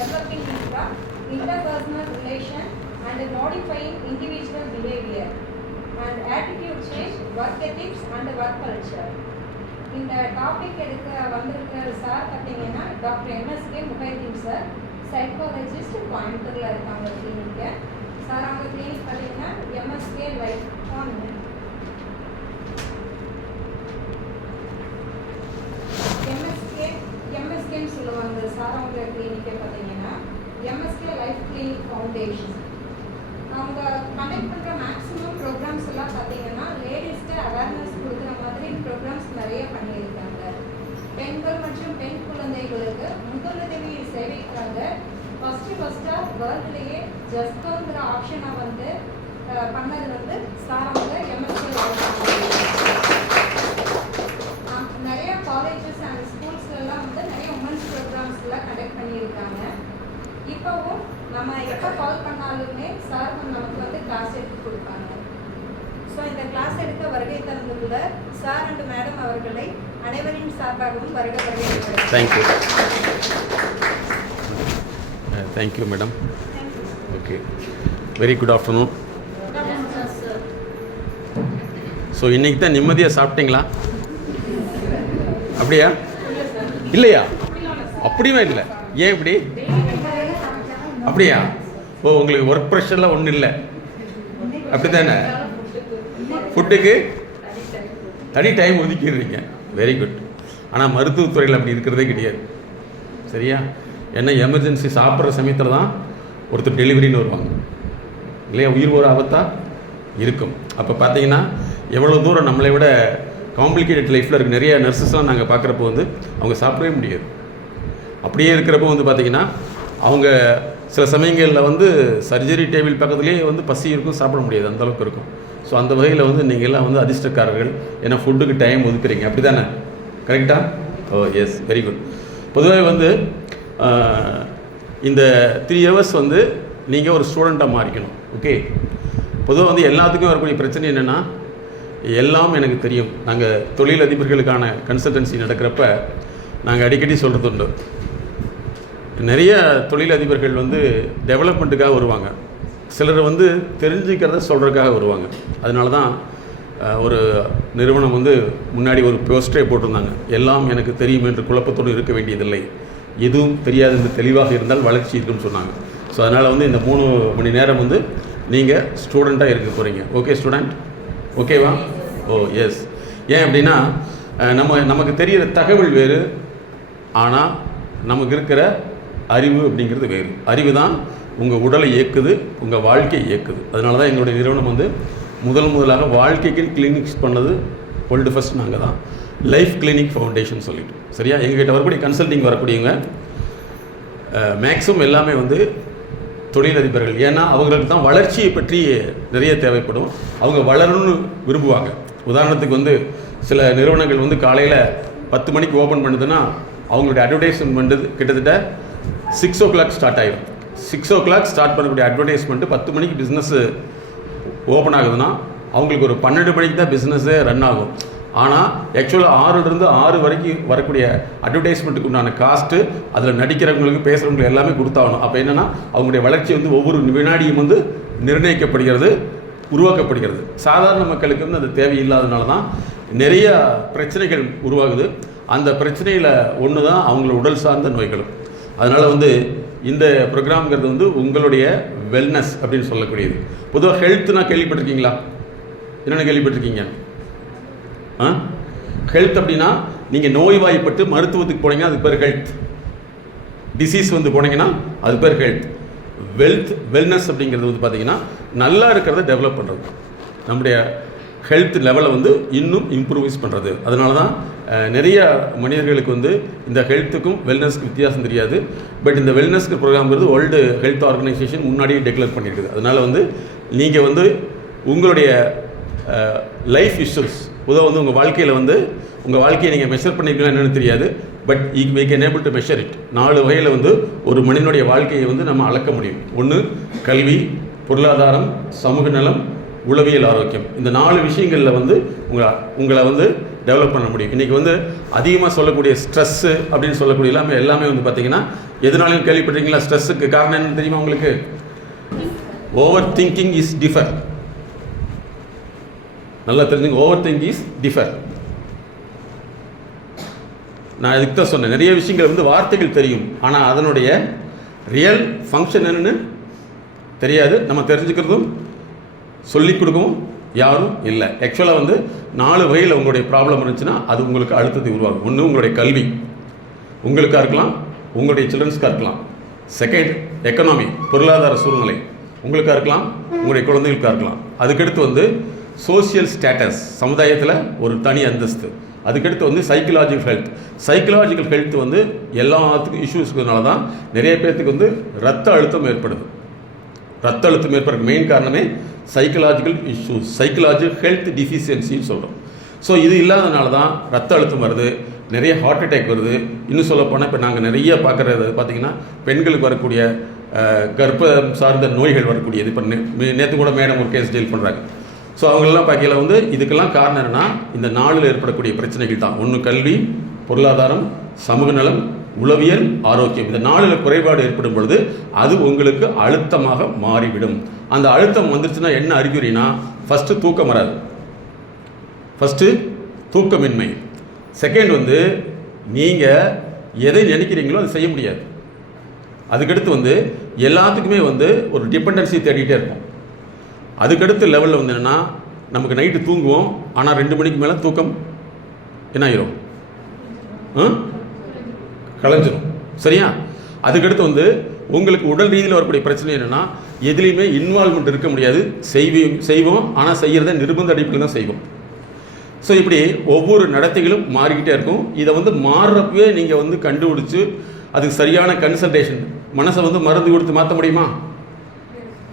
developing interpersonal relation and modifying individual behavior and attitude change, work ethics and work culture. இந்த topic எடுக்க வந்திருக்கிற sir பார்த்தீங்கன்னா doctor MSK Mohideen sir, psychologist, கோயம்புத்தூரில் இருக்காங்க கிளினிக்கு. Sir அவங்க clinic பார்த்தீங்கன்னா எம்எஸ்கே லைஃப் ஆன் எம்எஸ்கேன்னு சொல்லுவாங்க. சார் அவங்க கிளினிக்கை பார்த்தீங்கன்னா எம்எஸ்கே லைஃப் கிளினிக் ஃபவுண்டேஷன். அவங்க கண்டக்ட் பண்ணுற மேக்ஸிமம் ப்ரோக்ராம்ஸ் எல்லாம் பார்த்தீங்கன்னா லேடிஸ்க்கு அவேர்னஸ் கொடுக்குற மாதிரி ப்ரோக்ராம்ஸ் நிறைய பண்ணியிருக்காங்க. பெண்கள் மற்றும் பெண் குழந்தைகளுக்கு முதலுதவி சேவைக்காக ஃபஸ்ட்டாக வேர்ல்டுலேயே ஜஸ்ட்ங்கிற ஆப்ஷனை வந்து பண்ணது வந்து சார் அவங்க எம்எஸ்கே நிறைய காலேஜஸ் அண்ட் ஸ்கூல்ஸ்லாம் வந்து நிறைய உமன்ஸ் ப்ரோக்ராம்ஸ்லாம் கண்டக்ட் பண்ணியிருக்காங்க. இப்போவும் நம்ம எப்போ கால் பண்ணாலுமே சார் நமக்கு வந்து கிளாஸ் எடுத்து கொடுப்பாங்க. ஸோ இந்த கிளாஸ் எடுக்க வருகை தந்துள்ள சார் அண்ட் மேடம் அவர்களை அனைவரின் சார்பாகவும் வரவேற்கிறேன். Thank you. Thank you madam. Okay, very good afternoon. So இன்றைக்கி தான் நிம்மதியாக சாப்பிட்டீங்களா? அப்படியா? இல்லையா? அப்படியுமே இல்லை. ஏன் இப்படி? அப்படியா? ஓ, உங்களுக்கு ஒர்க் ப்ரெஷர்லாம் ஒன்றும் இல்லை அப்படி தானே? ஃபுட்டுக்கு தனி டைம் ஒதுக்கிடுறீங்க. Very good. ஆனால் மருத்துவத்துறையில் அப்படி இருக்கிறதே கிடையாது. சரியா? ஏன்னா எமர்ஜென்சி சாப்பிட்ற சமயத்தில் தான் ஒருத்தர் டெலிவரின்னு வருவாங்க இல்லையா? உயிர் ஒரு ஆபத்தாக இருக்கும். அப்போ பார்த்தீங்கன்னா எவ்வளோ தூரம் நம்மளை விட காம்ப்ளிகேட்டட் லைஃப்பில் இருக்க நிறைய நர்சஸ்லாம் நாங்கள் பார்க்குறப்போ வந்து அவங்க சாப்பிடவே முடியாது. அப்படியே இருக்கிறப்போ வந்து பார்த்திங்கன்னா அவங்க சில சமயங்களில் வந்து சர்ஜரி டேபிள் பக்கத்துலேயே வந்து பசி இருக்கும், சாப்பிட முடியாது, அந்தளவுக்கு இருக்கும். ஸோ அந்த வகையில் வந்து நீங்கள்லாம் வந்து அதிர்ஷ்டக்காரர்கள். ஏன்னா ஃபுட்டுக்கு டைம் ஒதுக்குறீங்க, அப்படி தானே? கரெக்டாக? ஓ எஸ், வெரி குட். பொதுவாக வந்து இந்த 3 hours வந்து நீங்கள் ஒரு ஸ்டூடெண்ட்டாக மாறிக்கணும். ஓகே, பொதுவாக வந்து எல்லாத்துக்கும் வரக்கூடிய பிரச்சனை என்னென்னா, எல்லாம் எனக்கு தெரியும். நாங்கள் தொழிலதிபர்களுக்கான கன்சல்டன்சி நடக்கிறப்ப நாங்கள் அடிக்கடி சொல்கிறது உண்டு. நிறைய தொழிலதிபர்கள் வந்து டெவலப்மெண்ட்டுக்காக வருவாங்க, சிலர் வந்து தெரிஞ்சுக்கிறத சொல்கிறதுக்காக வருவாங்க. அதனால தான் ஒரு நிறுவனம் வந்து முன்னாடி ஒரு போஸ்டரே போட்டிருந்தாங்க, எல்லாம் எனக்கு தெரியும் என்று குழப்பத்தோடு இருக்க வேண்டியதில்லை, எதுவும் தெரியாது என்று தெளிவாக இருந்தால் வளர்ச்சி இருக்குன்னு சொன்னாங்க. ஸோ அதனால் வந்து இந்த 3 மணி நேரம் வந்து நீங்கள் ஸ்டூடெண்ட்டாக இருக்க போகிறீங்க. Okay student? ஓகேவா? ஓ எஸ். ஏன் அப்படின்னா நமக்கு தெரிகிற தகவல் வேறு, ஆனால் நமக்கு இருக்கிற அறிவு அப்படிங்கிறது வேறு. அறிவு தான் உங்கள் உடலை இயக்குது, உங்கள் வாழ்க்கையை இயக்குது. அதனால தான் எங்களுடைய நிறுவனம் வந்து முதலாக வாழ்க்கைக்கு கிளினிக்ஸ் பண்ணது வேர்ல்டு ஃபஸ்ட் நாங்கள் தான், லைஃப் கிளினிக் ஃபவுண்டேஷன் சொல்லிட்டு. சரியா? எங்ககிட்ட வரக்கூடிய கன்சல்டிங் வரக்கூடியவங்க மேக்ஸிமம் எல்லாமே வந்து தொழிலதிபர்கள். ஏன்னா அவங்களுக்கு தான் வளர்ச்சியை பற்றி நிறைய தேவைப்படும், அவங்க வளரணும்னு விரும்புவாங்க. உதாரணத்துக்கு வந்து சில நிறுவனங்கள் வந்து காலையில் 10 மணிக்கு ஓப்பன் பண்ணுதுன்னா அவங்களுடைய அட்வர்டைஸ்மெண்ட் கிட்டத்தட்ட 6 o'clock ஸ்டார்ட் ஆகிடும். 6 o'clock ஸ்டார்ட் பண்ணக்கூடிய அட்வர்டைஸ்மெண்ட்டு 10 மணிக்கு பிஸ்னஸ்ஸு ஓப்பன் ஆகுதுன்னா அவங்களுக்கு ஒரு 12 மணிக்கு தான் பிஸ்னஸ்ஸே ரன் ஆகும். ஆனால் ஆக்சுவலாக 6லிருந்து 6 வரைக்கும் வரக்கூடிய அட்வர்டைஸ்மெண்ட்டுக்கு உண்டான காஸ்ட்டு, அதில் நடிக்கிறவங்களுக்கு பேசுகிறவங்களுக்கு எல்லாமே கொடுத்தாகணும். அப்போ என்னென்னா அவங்களுடைய வளர்ச்சி வந்து ஒவ்வொரு வினாடியும் வந்து நிர்ணயிக்கப்படுகிறது, உருவாக்கப்படுகிறது. சாதாரண மக்களுக்கு வந்து அது தேவையில்லாதனால தான் நிறைய பிரச்சனைகள் உருவாகுது. அந்த பிரச்சனையில் ஒன்று தான் அவங்களோட உடல் சார்ந்த நோய்களும். அதனால் வந்து இந்த ப்ரோக்ராம்ங்கிறது வந்து உங்களுடைய வெல்னஸ் அப்படின்னு சொல்லக்கூடியது. பொதுவாக ஹெல்த்னா கேள்விப்பட்டிருக்கீங்களா? என்னென்ன கேள்விப்பட்டிருக்கீங்க? ஹெல்த் அப்படின்னா நீங்கள் நோய்வாய்ப்பட்டு மருத்துவத்துக்கு போனீங்கன்னா அது பேர் ஹெல்த். டிசீஸ் வந்து போனீங்கன்னா அது பேர் ஹெல்த். வெல்னஸ் அப்படிங்கிறது வந்து பார்த்தீங்கன்னா நல்லா இருக்கிறத டெவலப் பண்ணுறது, நம்முடைய ஹெல்த் லெவலை வந்து இன்னும் இம்ப்ரூவைஸ் பண்ணுறது. அதனால தான் நிறைய மனிதர்களுக்கு வந்து இந்த ஹெல்த்துக்கும் வெல்னஸ்க்கு வித்தியாசம் தெரியாது. பட் இந்த வெல்னஸ்க்கு ப்ரோக்ராம்ங்கிறது வேர்ல்டு ஹெல்த் ஆர்கனைசேஷன் முன்னாடியே டெக்ளேர் பண்ணியிருக்குது. அதனால் வந்து நீங்கள் வந்து உங்களுடைய லைஃப் இஷ்யூஸ் பொதுவாக வந்து உங்கள் வாழ்க்கையில் வந்து உங்கள் வாழ்க்கையை நீங்கள் மெஷர் பண்ணிக்கலாம் என்னென்னு தெரியாது. But we can able to measure it. 4 வகையில் வந்து ஒரு மனிதனுடைய வாழ்க்கையை வந்து நம்ம அளக்க முடியும். ஒன்று கல்வி, பொருளாதாரம், சமூக நலம், உளவியல் ஆரோக்கியம். இந்த 4 விஷயங்களில் வந்து உங்களை வந்து டெவலப் பண்ண முடியும். இன்றைக்கி வந்து அதிகமாக சொல்லக்கூடிய ஸ்ட்ரெஸ்ஸு அப்படின்னு சொல்லக்கூடிய எல்லாமே வந்து பார்த்திங்கன்னா எதனாலையும் கேள்விப்பட்டிருக்கீங்களா? ஸ்ட்ரெஸ்ஸுக்கு காரணம் என்னன்னு தெரியுமா உங்களுக்கு? Over thinking is differ. நல்லா தெரிஞ்சுங்க, ஓவர் திங்க் இஸ் டிஃபர். நான் இதுக்கு தான் சொன்னேன், நிறைய விஷயங்கள் வந்து வார்த்தைகள் தெரியும், ஆனால் அதனுடைய ரியல் ஃபங்க்ஷன் என்னன்னு தெரியாது. நம்ம தெரிஞ்சுக்கிறதும் சொல்லிக் கொடுக்கவும் யாரும் இல்லை. ஆக்சுவலாக வந்து 4 வகையில் உங்களுடைய ப்ராப்ளம் இருந்துச்சுன்னா அது உங்களுக்கு அழுத்தத்தை உருவாகும். ஒன்று உங்களுடைய கல்வி உங்களுக்காக இருக்கலாம், உங்களுடைய சில்ட்ரன்ஸ்க்காக இருக்கலாம். செகண்ட் எக்கனாமி, பொருளாதார சூழ்நிலை உங்களுக்காக இருக்கலாம், உங்களுடைய குழந்தைகளுக்காக இருக்கலாம். அதுக்கடுத்து வந்து சோசியல் ஸ்டேட்டஸ், சமுதாயத்தில் ஒரு தனி அந்தஸ்து. அதுக்கடுத்து வந்து சைக்கலாஜிக்கல் ஹெல்த். சைக்கலாஜிக்கல் ஹெல்த் வந்து எல்லாத்துக்கும் இஷ்யூஸ்னால தான் நிறைய பேர்த்துக்கு வந்து ரத்த அழுத்தம் ஏற்படுது. ரத்த அழுத்தம் ஏற்படுற மெயின் காரணமே சைக்கலாஜிக்கல் இஷ்யூஸ், சைக்கலாஜிக்கல் ஹெல்த் டிஃபிஷியன்சின்னு சொல்கிறோம். ஸோ இது இல்லாதனால தான் ரத்த அழுத்தம் வருது, நிறைய ஹார்ட் அட்டாக் வருது. இன்னும் சொல்லப்போனால் இப்போ நாங்கள் நிறைய பார்க்குறது பார்த்திங்கன்னா பெண்களுக்கு வரக்கூடிய கர்ப்பம் சார்ந்த நோய்கள் வரக்கூடியது. இப்போ நேற்று கூட மேடம் ஒரு கேஸ் டீல் பண்ணுறாங்க. ஸோ அவங்களெல்லாம் பார்க்கல வந்து இதுக்கெல்லாம் காரணம் என்னென்னா இந்த 4 ஏற்படக்கூடிய பிரச்சனைகள் தான். ஒன்று கல்வி, பொருளாதாரம், சமூக நலம், உளவியல், ஆரோக்கியம். இந்த 4 குறைபாடு ஏற்படும் பொழுது அது உங்களுக்கு அழுத்தமாக மாறிவிடும். அந்த அழுத்தம் வந்துருச்சுன்னா என்ன அறிகுறினா, ஃபஸ்ட்டு தூக்கம் வராது, ஃபஸ்ட்டு தூக்கமின்மை. செகண்ட் வந்து நீங்கள் எதை நினைக்கிறீங்களோ அதை செய்ய முடியாது. அதுக்கடுத்து வந்து எல்லாத்துக்குமே வந்து ஒரு டிபெண்டன்சி தேடிகிட்டே இருக்கும். அதுக்கடுத்த லெவலில் வந்து என்னென்னா, நமக்கு நைட்டு தூங்குவோம், ஆனால் 2 மணிக்கு மேலே தூக்கம் என்ன ஆயிரும், கலைஞ்சிரும். சரியா? அதுக்கடுத்து வந்து உங்களுக்கு உடல் ரீதியில் வரக்கூடிய பிரச்சனை என்னென்னா, எதுலேயுமே இன்வால்மெண்ட் இருக்க முடியாது. செய்வோம் ஆனால் செய்கிறத நிர்பந்த அடிப்படையில் தான் செய்வோம். ஸோ இப்படி ஒவ்வொரு நடத்தைகளும் மாறிக்கிட்டே இருக்கும். இதை வந்து மாறுறப்பவே நீங்கள் வந்து கண்டுபிடிச்சி அதுக்கு சரியான கன்சல்டேஷன், மனசை வந்து மருந்து கொடுத்து மாற்ற முடியுமா?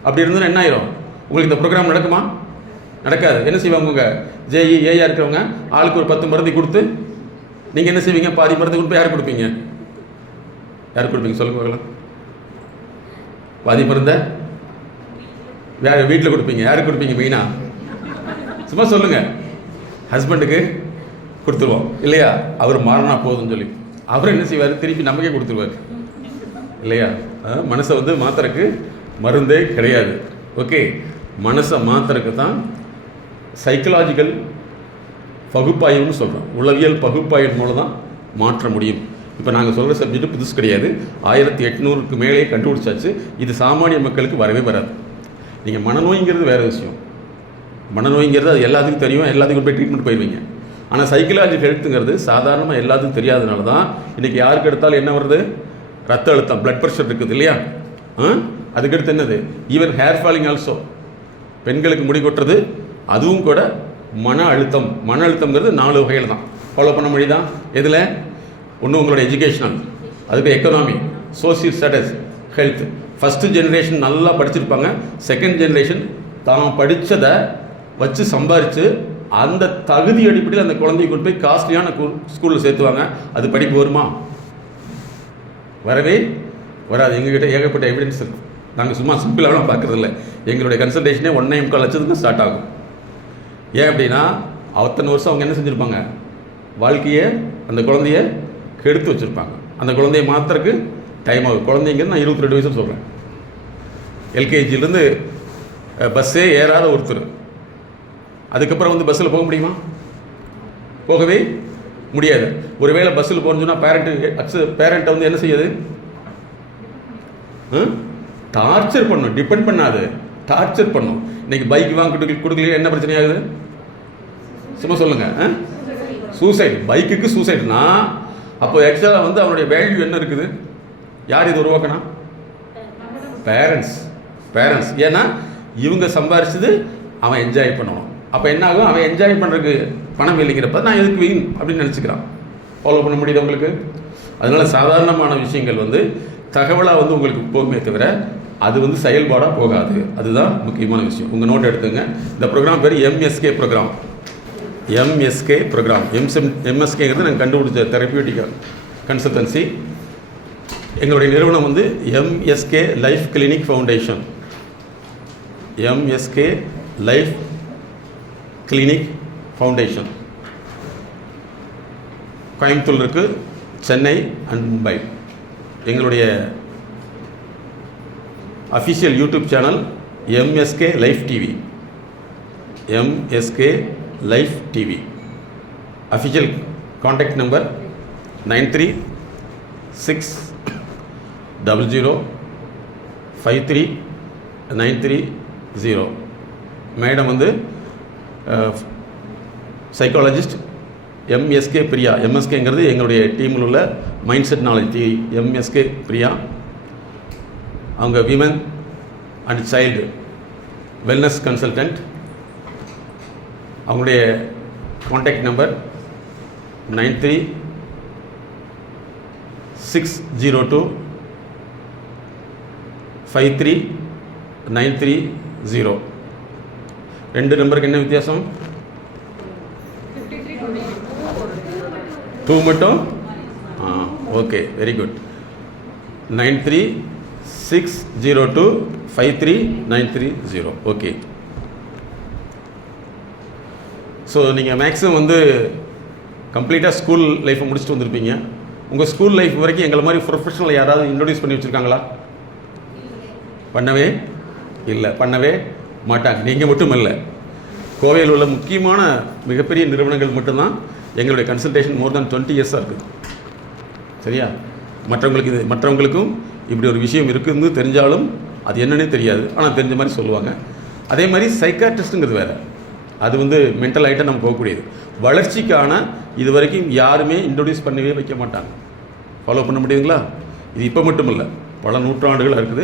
அப்படி இருந்தால் என்ன ஆயிரும், உங்களுக்கு இந்த ப்ரோக்ராம் நடக்குமா? நடக்காது. என்ன செய்வாங்க, உங்கள் ஜேஇ ஏஆ இருக்கிறவங்க ஆளுக்கு ஒரு 10 மருந்து கொடுத்து நீங்கள் என்ன செய்வீங்க? பாதி மருந்து கொடுத்து யார் கொடுப்பீங்க? யார் கொடுப்பீங்க சொல்லுங்க பார்க்கலாம். பாதி மருந்தை வேறு வீட்டில் கொடுப்பீங்க. யாருக்கு கொடுப்பீங்க மெயினாக? சும்மா சொல்லுங்கள். ஹஸ்பண்டுக்கு கொடுத்துருவோம் இல்லையா? அவர் மாறினா போதும்னு சொல்லி அவர் என்ன செய்வார்? திருப்பி நமக்கே கொடுத்துருவார் இல்லையா? மனசை வந்து மாத்திரக்கு மருந்தே கிடையாது. ஓகே, மனசை மாத்திரக்கு தான் சைக்கலாஜிக்கல் பகுப்பாய்வுன்னு சொல்கிறோம். உளவியல் பகுப்பாய்வு மூலம் தான் மாற்ற முடியும். இப்போ நாங்கள் சொல்கிற சப்ஜெக்ட் புதுசு கிடையாது. 1800க்கு மேலே கண்டுபிடிச்சாச்சு. இது சாமானிய மக்களுக்கு வரவே வராது. நீங்கள் மனநோய்ங்கிறது வேறு விஷயம். மனநோய்ங்கிறது அது எல்லாத்துக்கும் தெரியும், எல்லாத்துக்கும் போய் ட்ரீட்மெண்ட் போயிடுவீங்க. ஆனால் சைக்கலாஜிக்கல் ஹெல்த்துங்கிறது சாதாரணமாக எல்லாத்துக்கும் தெரியாதனால தான் இன்றைக்கி யாருக்கு எடுத்தாலும் என்ன வருது? ரத்த அழுத்தம், பிளட் ப்ரெஷர் இருக்குது இல்லையா? அதுக்கடுத்து என்னது? Even hair falling also. பெண்களுக்கு முடி கொட்டுறது, அதுவும் கூட மன அழுத்தம். மன அழுத்தம்ங்கிறது 4 வகையில் தான் ஃபாலோ பண்ண முடியுதான்? எதில்? ஒன்று உங்களோட எஜுகேஷனல், அதுக்கு economy, social status, health. First generation நல்லா படிச்சிருப்பாங்க. செகண்ட் ஜென்ரேஷன் தான் படித்ததை வச்சு சம்பாரித்து அந்த தகுதி அடிப்படையில் அந்த குழந்தைய கொண்டு போய் காஸ்ட்லியான ஸ்கூலில் சேர்த்துவாங்க. அது படிப்பு வருமா? வரவே வராது. எங்ககிட்ட ஏகப்பட்ட எவிடன்ஸ் இருக்குது. நாங்கள் சும்மா சிம்பிளாகலாம் பார்க்குறதில்ல. எங்களுடைய கன்சல்டேஷனே 1.25 லட்சத்துக்கு ஸ்டார்ட் ஆகும். ஏன் அப்படின்னா அத்தனை வருஷம் அவங்க என்ன செஞ்சுருப்பாங்க? வாழ்க்கையை அந்த குழந்தைய கெடுத்து வச்சுருப்பாங்க. அந்த குழந்தைய மாத்திரக்கு டைம் ஆகும். குழந்தைங்கிறது நான் 22 வயசுன்னு சொல்கிறேன். எல்கேஜிலேருந்து பஸ்ஸே ஏறாத ஒருத்தர் அதுக்கப்புறம் வந்து பஸ்ஸில் போக முடியுமா? போகவே முடியாது. ஒருவேளை பஸ்ஸில் போகணுன்னு சொன்னால் பேரண்ட்டை வந்து என்ன செய்யுது? டார்ச்சர் பண்ணும். டிபெண்ட் பண்ணாது, டார்ச்சர் பண்ணும். இன்றைக்கி பைக் வாங்க கொடுக்கலையே என்ன பிரச்சனை ஆகுது? சும்மா சொல்லுங்கள். சூசைட். பைக்குக்கு சூசைட்னா அப்போ ஆக்சுவலாக வந்து அவனுடைய வேல்யூ என்ன இருக்குது? யார் இது உருவாக்கினா? பேரண்ட்ஸ். ஏன்னா இவங்க சம்பாரிச்சது அவன் என்ஜாய் பண்ணணும். அப்போ என்ன ஆகும்? அவன் என்ஜாய் பண்ணுறதுக்கு பணம் இல்லைங்கிறப்ப நான் எதுக்கு வீண் அப்படின்னு நினச்சிக்கிறான். ஃபாலோ பண்ண முடியுது உங்களுக்கு? அதனால் சாதாரணமான விஷயங்கள் வந்து தகவலாக வந்து உங்களுக்கு போகுமே தவிர அது வந்து செயல்பாடாக போகாது. அதுதான் முக்கியமான விஷயம். உங்கள் நோட் எடுத்துங்க. இந்த ப்ரோக்ராம் பேர் எம்எஸ்கே ப்ரோக்ராம். எம்எஸ்கேங்கிறது நாங்கள் கண்டுபிடிச்ச தெரப்பியூட்டிக் கன்சல்டன்சி. எங்களுடைய நிறுவனம் வந்து MSK life clinic foundation. MSK life clinic foundation. Coimbatore இருக்குது, சென்னை அண்ட் மும்பை. எங்களுடைய official YouTube channel MSK life TV, MSK life TV. Official contact number 9360053930. Madam வந்து சைக்காலஜிஸ்ட் எம்எஸ்கே பிரியா. எம்எஸ்கேங்கிறது எங்களுடைய டீமில் உள்ள mind set knowledge MSK Priya. அவங்க women and child wellness consultant. அவங்களுடைய contact number 9360253930. ரெண்டு நம்பருக்கு என்ன வித்தியாசம்? 2 மட்டும். Okay, very good. 9360253930. Okay. So நீங்கள் மேக்ஸிமம் வந்து கம்ப்ளீட்டாக ஸ்கூல் லைஃப்பை முடிச்சுட்டு வந்திருப்பீங்க. உங்கள் ஸ்கூல் லைஃப் வரைக்கும் எங்களை மாதிரி ப்ரொஃபஷனல் யாராவது இன்ட்ரோடியூஸ் பண்ணி வச்சுருக்காங்களா? பண்ணவே இல்லை, பண்ணவே மாட்டாங்க. நீங்கள் மட்டும் இல்லை, கோவையில் உள்ள முக்கியமான மிகப்பெரிய நிறுவனங்கள் மட்டும்தான் எங்களுடைய கன்சல்டேஷன் மோர் தென் 20 இயர்ஸாக இருக்குது. சரியா? மற்றவங்களுக்கும் இப்படி ஒரு விஷயம் இருக்குதுன்னு தெரிஞ்சாலும் அது என்னன்னே தெரியாது, ஆனால் தெரிஞ்ச மாதிரி சொல்லுவாங்க. அதே மாதிரி சைக்காட்ரிஸ்ட்டுங்கிறது வேறு, அது வந்து மென்டல் ஆகிட்ட நம்ம போகக்கூடியது. வளர்ச்சிக்கான இது வரைக்கும் யாருமே இன்ட்ரோடியூஸ் பண்ணவே வைக்க மாட்டாங்க. ஃபாலோ பண்ண முடியுங்களா? இது இப்போ மட்டும் இல்லை, பல நூற்றாண்டுகள் இருக்குது.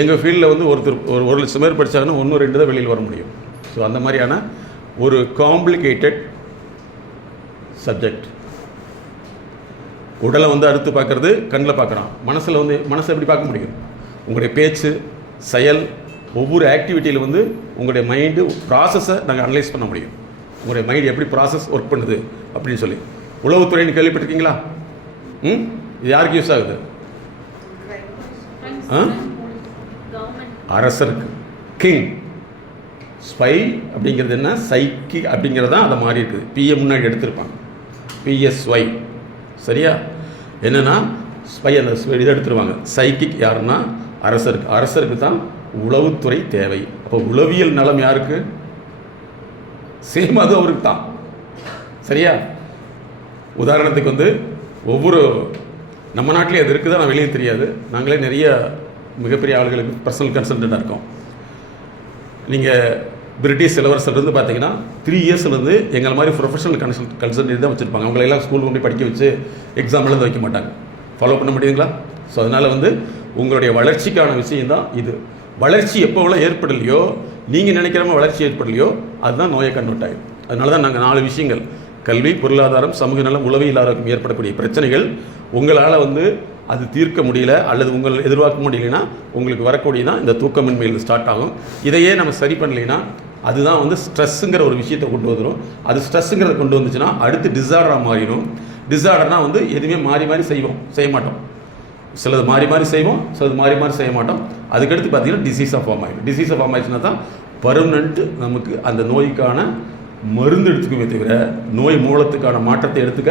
எங்கள் ஃபீல்டில் வந்து ஒருத்தர் ஒரு லட்சம் பேர் படித்தாங்கன்னா 1-2 தான் வெளியில் வர முடியும். ஸோ அந்த மாதிரியான ஒரு காம்ப்ளிகேட்டட் சப்ஜெக்ட். உடலை வந்து அடுத்து பார்க்குறது கண்ணில் பார்க்குறான், மனசை எப்படி பார்க்க முடியும்? உங்களுடைய பேச்சு, செயல், ஒவ்வொரு ஆக்டிவிட்டியில் வந்து உங்களுடைய மைண்டு ப்ராசஸை நாங்கள் அனலைஸ் பண்ண முடியும். உங்களுடைய மைண்டு எப்படி ப்ராசஸ் ஒர்க் பண்ணுது அப்படின்னு சொல்லி. உளவுத்துறைன்னு கேள்விப்பட்டிருக்கீங்களா? இது யாருக்கு யூஸ் ஆகுது? அரசருக்கு. கிங். ஸ்பை அப்படிங்கிறது என்ன? சைக்கி அப்படிங்கிறது தான் அதை மாறி இருக்குது. பிஎம் முன்னாடி எடுத்திருப்பாங்க, பிஎஸ்ஒய். சரியா? என்னென்னா ஸ்பை அந்த இதை எடுத்துருவாங்க. சைக்கிக் யாருன்னா அரசருக்கு. அரசருக்கு தான் உளவுத்துறை தேவை. அப்போ உளவியல் நலம் யாருக்கு? சேம் அது அவருக்கு தான். சரியா? உதாரணத்துக்கு வந்து ஒவ்வொரு நம்ம நாட்டிலே அது இருக்குதா, நான் வெளியே தெரியாது. நாங்களே நிறைய மிகப்பெரிய ஆளுகளுக்கு பர்சனல் கன்சல்டண்ட்டாக இருக்கோம். நீங்கள் பிரிட்டிஷ் இளவரசர்லேருந்து பார்த்தீங்கன்னா 3 இயர்ஸ்லேருந்து எங்களை மாதிரி ப்ரொஃபஷனல் கன்சல்டன்ட் தான் வச்சுருப்பாங்க. அவங்களெல்லாம் ஸ்கூல் கொண்டு படிக்க வச்சு எக்ஸாம் எழுத வைக்க மாட்டாங்க. ஃபாலோ பண்ண முடியுங்களா? ஸோ அதனால் வந்து உங்களுடைய வளர்ச்சிக்கான விஷயந்தான் இது. வளர்ச்சி எப்போவெல்லாம் ஏற்படலையோ, நீங்கள் நினைக்கிற மாதிரி வளர்ச்சி ஏற்படலையோ, அதுதான் நோயை கன்வெர்ட் ஆகும். அதனால தான் நாங்கள் 4 விஷயங்கள்: கல்வி, பொருளாதாரம், சமூக நலம், உளவியல் ஆரோக்கியம் ஏற்படக்கூடிய பிரச்சனைகள் உங்களால் வந்து அது தீர்க்க முடியல அல்லது உங்கள் எதிர்பார்க்க முடியலைன்னா உங்களுக்கு வரக்கூடியதான் இந்த தூக்கமின்மையில் ஸ்டார்ட் ஆகும். இதையே நம்ம சரி பண்ணலைன்னா அதுதான் வந்து ஸ்ட்ரெஸ்ஸுங்கிற ஒரு விஷயத்தை கொண்டு வந்துடும். அது ஸ்ட்ரெஸ்ஸுங்கிறத கொண்டு வந்துச்சுன்னா அடுத்து டிஸார்டராக மாறிடும். டிஸார்டர்னால் வந்து எதுவுமே மாறி செய்ய மாட்டோம். சிலது மாறி செய்வோம், சிலது மாறி செய்ய மாட்டோம். அதுக்கடுத்து பார்த்தீங்கன்னா டிசீஸாக ஃபார்ம் ஆகிடும். டிசீஸாக ஃபார்ம் ஆகிடுச்சுன்னா தான் பர்மனெண்ட்டு நமக்கு அந்த நோய்க்கான மருந்து எடுத்துக்குமே தவிர நோய் மூலத்துக்கான மாற்றத்தை எடுத்துக்க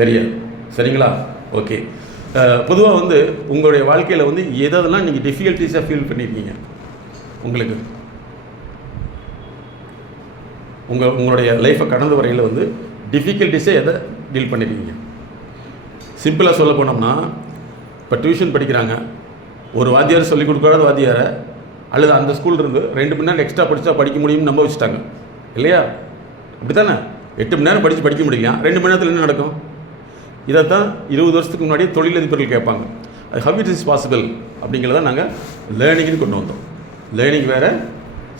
தெரியாது. சரிங்களா? ஓகே. பொதுவாக வந்து உங்களுடைய வாழ்க்கையில் வந்து எதெல்லாம் நீங்கள் டிஃபிகல்ட்டிஸாக ஃபீல் பண்ணியிருக்கீங்க? உங்களுக்கு உங்களுடைய லைஃப்பை கடந்த வரையில் வந்து டிஃபிகல்ட்டிஸே எதை டீல் பண்ணியிருக்கீங்க? சிம்பிளாக சொல்ல போனோம்னா, இப்போ டியூஷன் படிக்கிறாங்க, ஒரு வாத்தியார் சொல்லிக் கொடுக்காத வாத்தியாரை அல்லது அந்த ஸ்கூலில் இருந்து 2 மணி நேரம் எக்ஸ்ட்ரா படித்தா படிக்க முடியும்னு நம்ப வச்சுட்டாங்க இல்லையா? அப்படி தானே? 8 மணி நேரம் படிக்க முடியலையா? 2 மணி நேரத்தில் என்ன நடக்கும்? இதைத்தான் 20 வருஷத்துக்கு முன்னாடி தொழிலதிபர்கள் கேட்பாங்க. அது ஹவ் இட் இஸ் பாசிபிள் அப்படிங்கிறத நாங்கள் லேர்னிங்னு கொண்டு வந்தோம். லேர்னிங் வேறு,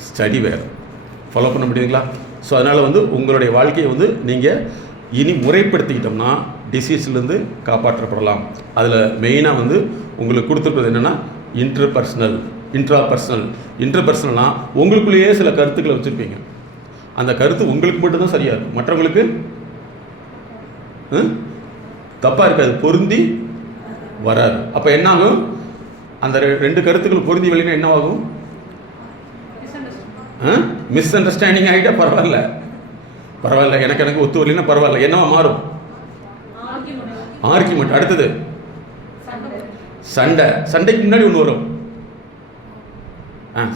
ஸ்டடி வேறு. ஃபாலோ பண்ண முடியுங்களா? ஸோ அதனால் வந்து உங்களுடைய வாழ்க்கையை வந்து நீங்கள் இனி முறைப்படுத்திக்கிட்டோம்னா டிசீஸ்லேருந்து காப்பாற்றப்படலாம். அதில் மெயினாக வந்து உங்களுக்கு கொடுத்துருக்கிறது என்னென்னா இன்ட்ராபர்சனல்னால் உங்களுக்குள்ளேயே சில கருத்துக்களை வச்சுருப்பீங்க. அந்த கருத்து உங்களுக்கு மட்டும்தான் சரியாக இருக்கும், மற்றவங்களுக்கு தப்பாக இருக்காது, பொருந்தி வராது. அப்போ என்னாகும்? அந்த 2 கருத்துக்கள் பொருந்தி வெளியினா என்னவாகும்? மிஸ் அண்டர்ஸ்டாண்டிங் ஆகிட்டா பரவாயில்ல, எனக்கு ஒத்து வரலைன்னா பரவாயில்ல, என்னவா மாறும்? ஆர்கியூமெண்ட். அடுத்தது சண்டை. சண்டைக்கு முன்னாடி ஒன்று வரும்.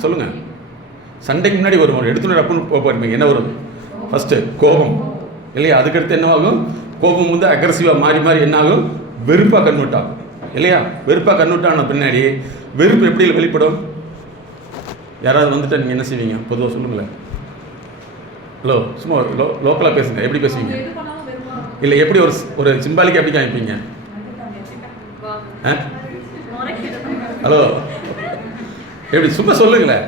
சொல்லுங்க. சண்டைக்கு முன்னாடி வரும். எடுத்துட்டு அப்புன்னு போயிருப்பீங்க. என்ன வரும்? ஃபர்ஸ்ட் கோபம் இல்லையா? அதுக்கடுத்து என்ன ஆகும்? கோபம் வந்து அக்ரஸிவாக மாறி மாறி என்ன ஆகும்? வெறுப்பாக கன்வெர்ட் ஆகும் இல்லையா? வெறுப்பாக கன்வெர்ட் ஆன பின்னாடி வெறுப்பு எப்படி வெளிப்படும்? யாராவது வந்துட்டு நீங்கள் என்ன செய்வீங்க? பொதுவாக சொல்லுங்களேன். ஹலோ, சும்மா லோக்கலாக பேசுங்க. எப்படி பேசுவீங்க? இல்லை, எப்படி ஒரு சிம்பாலிக்காக எப்படி காமிப்பீங்க? ஹலோ, எப்படி? சும்மா சொல்லுங்களேன்.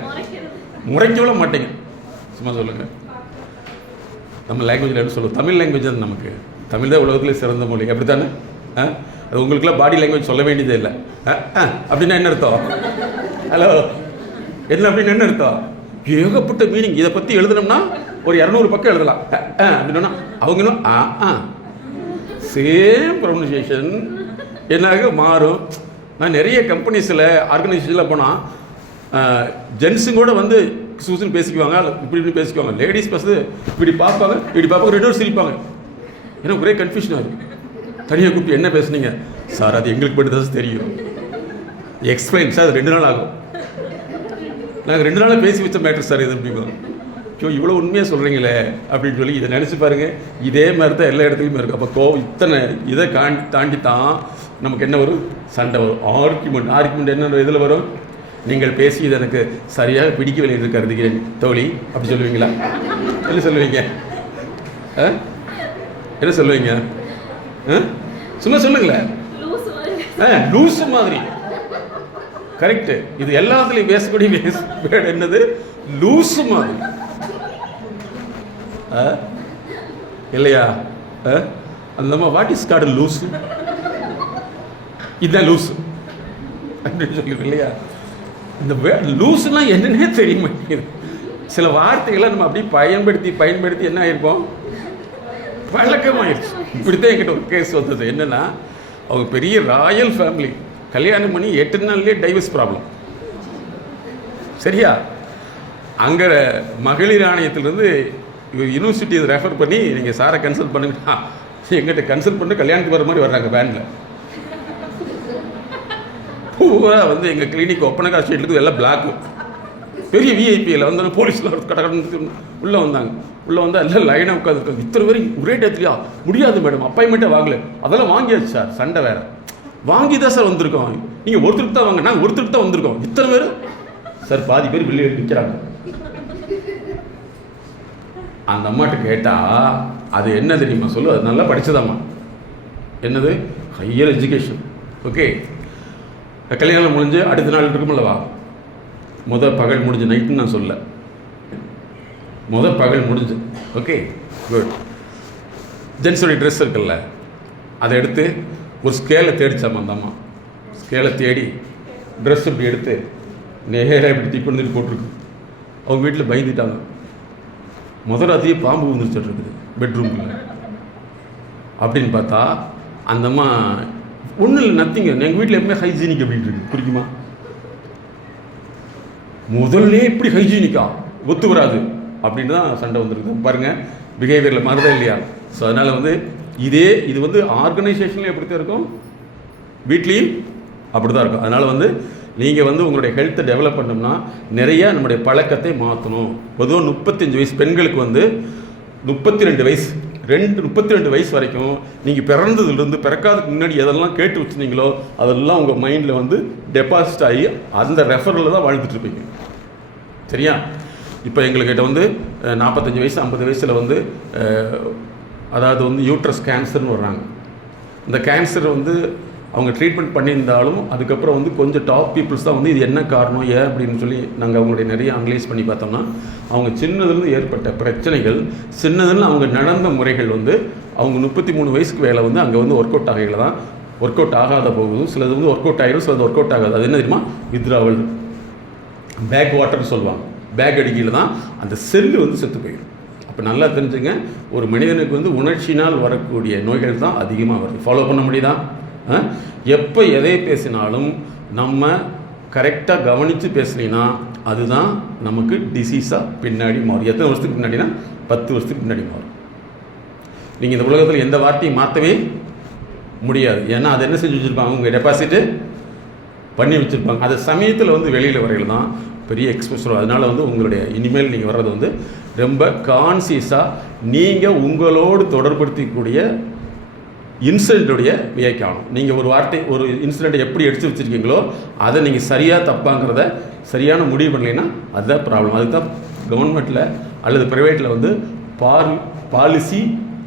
முறைக்கவே மாட்டீங்க. சும்மா சொல்லுங்கள். நம்ம லாங்குவேஜில் எப்படி சொல்லுவோம்? தமிழ் லாங்குவேஜ் தான் நமக்கு. தமிழ் தான் உலகத்துலேயே சிறந்த மொழி. அப்படி தானே? அது உங்களுக்குலாம் பாடி லாங்குவேஜ் சொல்ல வேண்டியதே இல்லை. அப்படின்னா என்ன அர்த்தம்? ஹலோ, என்ன அப்படின்னு என்ன அர்த்தம்? ஏகப்பட்ட மீனிங். இதை பற்றி எழுதணும்னா ஒரு 200 பக்கம் எழுதலாம். அப்படின்னா அவங்களும் சேம் ப்ரொனன்சியேஷன் என்னாக மாறும். நான் நிறைய கம்பெனிஸில் ஆர்கனைசேஷனில் போனால் ஜென்ஸுங்க கூட வந்து சூசன் பேசிக்குவாங்க, இப்படி பேசிக்குவாங்க. லேடிஸ் பஸ் இப்படி பார்ப்பாங்க, இப்படி பார்ப்பாங்க, 2 பேரும் சிரிப்பாங்க. எனக்கு ஒரே கன்ஃபியூஷன் ஆகுது. தனியாக கூப்பிட்டு என்ன பேசுனீங்க சார்? அது எங்களுக்கு மட்டும் தான் தெரியும். Explain sir. அது 2 நாள் ஆகும். நாங்கள் 2 நாளாக பேசி வச்ச மேட்டர் சார் இது. அப்படிங்க இவ்வளோ உண்மையாக சொல்கிறீங்களே அப்படின்னு சொல்லி இதை நினச்சி பாருங்கள். இதே மாதிரி தான் எல்லா இடத்துலையுமே இருக்குது. அப்போ இத்தனை இதை தாண்டி தான் நமக்கு என்ன வரும்? சண்டை வரும். ஆர்கியூமெண்ட். ஆர்கியூமெண்ட் என்ன இதில் வரும்? நீங்கள் பேசியது எனக்கு சரியாக பிடிக்கவில்லை என்று கருதுகிறேன் தோழி. அப்படி சொல்லுவீங்களா? என்ன சொல்லுவீங்க? என்ன சொல்லுவீங்க? சும்மா சொல்லுங்களேன். லூசு மாதிரி. கரெக்ட். இது எல்லாத்துலையும் பேசக்கூடிய வேர்டு என்னது? லூசு மாதிரி இல்லையா? அந்த வாட் இஸ் கார்டு லூசு. இதுதான் லூசு அப்படின்னு சொல்லுங்க இல்லையா? இந்த லூசுனா என்னன்னே தெரிய மாட்டேங்குது. சில வார்த்தைகளை நம்ம அப்படி பயன்படுத்தி என்ன ஆயிருப்போம்? பழக்கமாயிருச்சு. இப்படித்தான் என்கிட்ட ஒரு கேஸ் வந்தது. என்னன்னா, அவங்க பெரிய ராயல் ஃபேமிலி. கல்யாணம் பண்ணி 8 நாள்லேயே டைவர்ஸ் ப்ராப்ளம். சரியா? அங்கே மகளிர் ஆணையத்திலிருந்து யூனிவர்சிட்டி ரெஃபர் பண்ணி நீங்கள் சாரை கன்சல்ட் பண்ணுங்கன்னா எங்கிட்ட கன்சல்ட் பண்ணி கல்யாணத்துக்கு வர மாதிரி வர்றாங்க வேனில். பூரா வந்து எங்கள் கிளினிக் ஒப்பனகா ஸ்ட்ரீட்லுக்கு எல்லாம் பிளாக்கு. பெரிய விஐபியில் வந்து போலீஸில் கடற்கரை உள்ளே வந்தாங்க. உள்ளே வந்து எல்லாம் லைனாக உட்காந்துருக்காங்க. இத்தனை பேரும் ஒரே டேத்துலையா? முடியாது மேடம், அப்பாயின்மெண்ட்டே வாங்கல. அதெல்லாம் வாங்கியாச்சு சார். சண்டை வேறு. வாங்கி தான் சார் வந்திருக்கோம். நீங்கள் ஒருத்தருக்கு தான் வாங்க, நாங்கள் ஒருத்தருக்கு தான் வந்திருக்கோம். இத்தனை பேர் சார். பாதி பேர் வெளியே நிற்கிறாங்க. அந்த அம்மாட்ட கேட்டால் அது என்ன தெரியுமா சொல்லு? அது நல்லா படித்ததாம்மா. என்னது? Higher education. ஓகே. கல்யாணம் முடிஞ்சு அடுத்த நாள் இருக்குமில்லவா? பகல் முடிஞ்சு நைட்டுன்னு நான் சொல்ல. பகல் முடிஞ்சு. Okay, good. ஜென்ஸோடைய ட்ரெஸ் இருக்குல்ல, அதை எடுத்து ஒரு ஸ்கேலை தேடிச்சாமா அந்த அம்மா. ஸ்கேலை தேடி ட்ரெஸ் இப்படி எடுத்து நேராக இப்படி தீப்பந்துட்டு போட்டிருக்கு. அவங்க வீட்டில் பயந்துட்டாங்க. ராத்திரியே பாம்பு வந்துருச்சுட்டு இருக்குது பெட்ரூமில். அப்படின்னு பார்த்தா அந்த அம்மா ஒன்றும் இல்லை, நத்திங்க. எங்கள் வீட்டில் எப்பவுமே ஹைஜீனிக் அப்படின்ட்டு இருக்கு. குறிக்குமா? முதல்ல இப்படி ஹைஜீனிக்கா ஒத்து வராது அப்படின்னு தான் சண்டை வந்துருக்கு. பாருங்கள், பிஹேவியரில் மாறுதா இல்லையா? ஸோ அதனால் வந்து இது வந்து ஆர்கனைசேஷன்லேயும் எப்படி தான் இருக்கும், வீட்லேயும் அப்படி தான் இருக்கும். அதனால் வந்து நீங்கள் வந்து உங்களுடைய ஹெல்த்தை டெவலப் பண்ணோம்னா நிறையா நம்முடைய பழக்கத்தை மாற்றணும். பொதுவாக 35 வயசு பெண்களுக்கு வந்து 32 வயசு 32 வயசு வரைக்கும் நீங்கள் பிறந்ததுலேருந்து பிறக்காதுக்கு முன்னாடி எதெல்லாம் கேட்டு வச்சுருந்தீங்களோ அதெல்லாம் உங்கள் மைண்டில் வந்து டெபாசிட் ஆகி அந்த ரெஃபரில் தான் வாழ்ந்துட்டுருப்பீங்க. சரியா? இப்போ எங்கள்கிட்ட வந்து 45 வயசு 50 வயசில் வந்து அதாவது வந்து யூட்ரஸ் கேன்சர்னு வர்றாங்க. இந்த கேன்சர் வந்து அவங்க ட்ரீட்மெண்ட் பண்ணியிருந்தாலும் அதுக்கப்புறம் வந்து கொஞ்சம் டாப் பீப்புள்ஸ் தான் வந்து இது என்ன காரணம் ஏன் அப்படின்னு சொல்லி நாங்கள் அவங்களுடைய நிறைய அனலைஸ் பண்ணி பார்த்தோம்னா அவங்க சின்னதுலேருந்து ஏற்பட்ட பிரச்சனைகள், சின்னதுன்னு அவங்க நடந்த முறைகள் வந்து அவங்க 33 வயசுக்கு வேலை வந்து அங்கே வந்து ஒர்க் அவுட் ஆகையில் தான் ஒர்க் அவுட் ஆகாத போகுது. சிலது வந்து ஒர்க் அவுட் ஆகிடும், சிலது ஒர்க் அவுட் ஆகாது. அது என்ன தெரியுமா? வித்ராவல், பேக் வாட்டர்னு சொல்லுவாங்க. பேக் அடிக்கையில் தான் அந்த செல்லு வந்து செத்து போயிடும். அப்போ நல்லா தெரிஞ்சுங்க, ஒரு மனிதனுக்கு வந்து உணர்ச்சினால் வரக்கூடிய நோய்கள் தான் அதிகமாக வருது. ஃபாலோ பண்ண முடியுதா? எப்போ எதை பேசினாலும் நம்ம கரெக்டாக கவனித்து பேசலினா அதுதான் நமக்கு டிசீஸாக பின்னாடி மாறும். எத்தனை வருஷத்துக்கு முன்னாடினா 10 வருஷத்துக்கு முன்னாடி மாறும். நீங்கள் இந்த உலகத்தில் எந்த வார்த்தையும் மாற்றவே முடியாது. ஏன்னா அதை என்ன செஞ்சு வச்சுருப்பாங்க, உங்கள் டெபாசிட்டு பண்ணி வச்சுருப்பாங்க. அது சமயத்தில் வந்து வெளியில் வரையில் தான் பெரிய எக்ஸ்போசர். அதனால் வந்து உங்களுடைய இனிமேல் நீங்கள் வர்றது வந்து ரொம்ப கான்சியஸாக நீங்கள் உங்களோடு தொடர்படுத்திக்கூடிய இன்சிடெண்ட்டுடைய வியக்காணும். நீங்கள் ஒரு வார்த்தை ஒரு இன்சிடெண்ட்டை எப்படி எடுத்து வச்சுருக்கீங்களோ அதை நீங்கள் சரியாக தப்பாங்கிறத சரியான முடிவு பண்ணலைன்னா அதுதான் ப்ராப்ளம். அதுக்கு தான் கவர்மெண்ட்டில் அல்லது ப்ரைவேட்டில் வந்து பாலிசி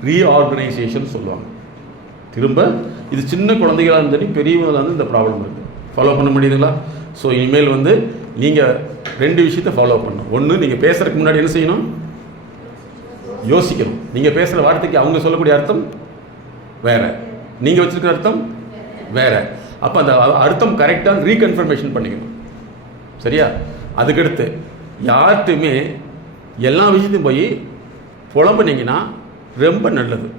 ரீஆர்கனைசேஷன் சொல்லுவாங்க. திரும்ப இது சின்ன குழந்தைகளாக இருந்தாலும் பெரியவங்களாக வந்து இந்த ப்ராப்ளம் இருக்குது. ஃபாலோ பண்ண முடியுதுங்களா? ஸோ இனிமேல் வந்து நீங்கள் 2 விஷயத்தை ஃபாலோ பண்ணணும். ஒன்று, நீங்கள் பேசுகிறதுக்கு முன்னாடி என்ன செய்யணும், யோசிக்கணும். நீங்கள் பேசுகிற வார்த்தைக்கு அவங்க சொல்லக்கூடிய அர்த்தம் வேறு, நீங்கள் வச்சுருக்கிற அர்த்தம் வேறு. அப்போ அந்த அர்த்தம் கரெக்டாக ரீகன்ஃபர்மேஷன் பண்ணிக்கணும். சரியா? அதுக்கடுத்து யார்கிட்டையுமே எல்லா விஷயத்தையும் போய் புலம்புனீங்கன்னா ரொம்ப நல்லது.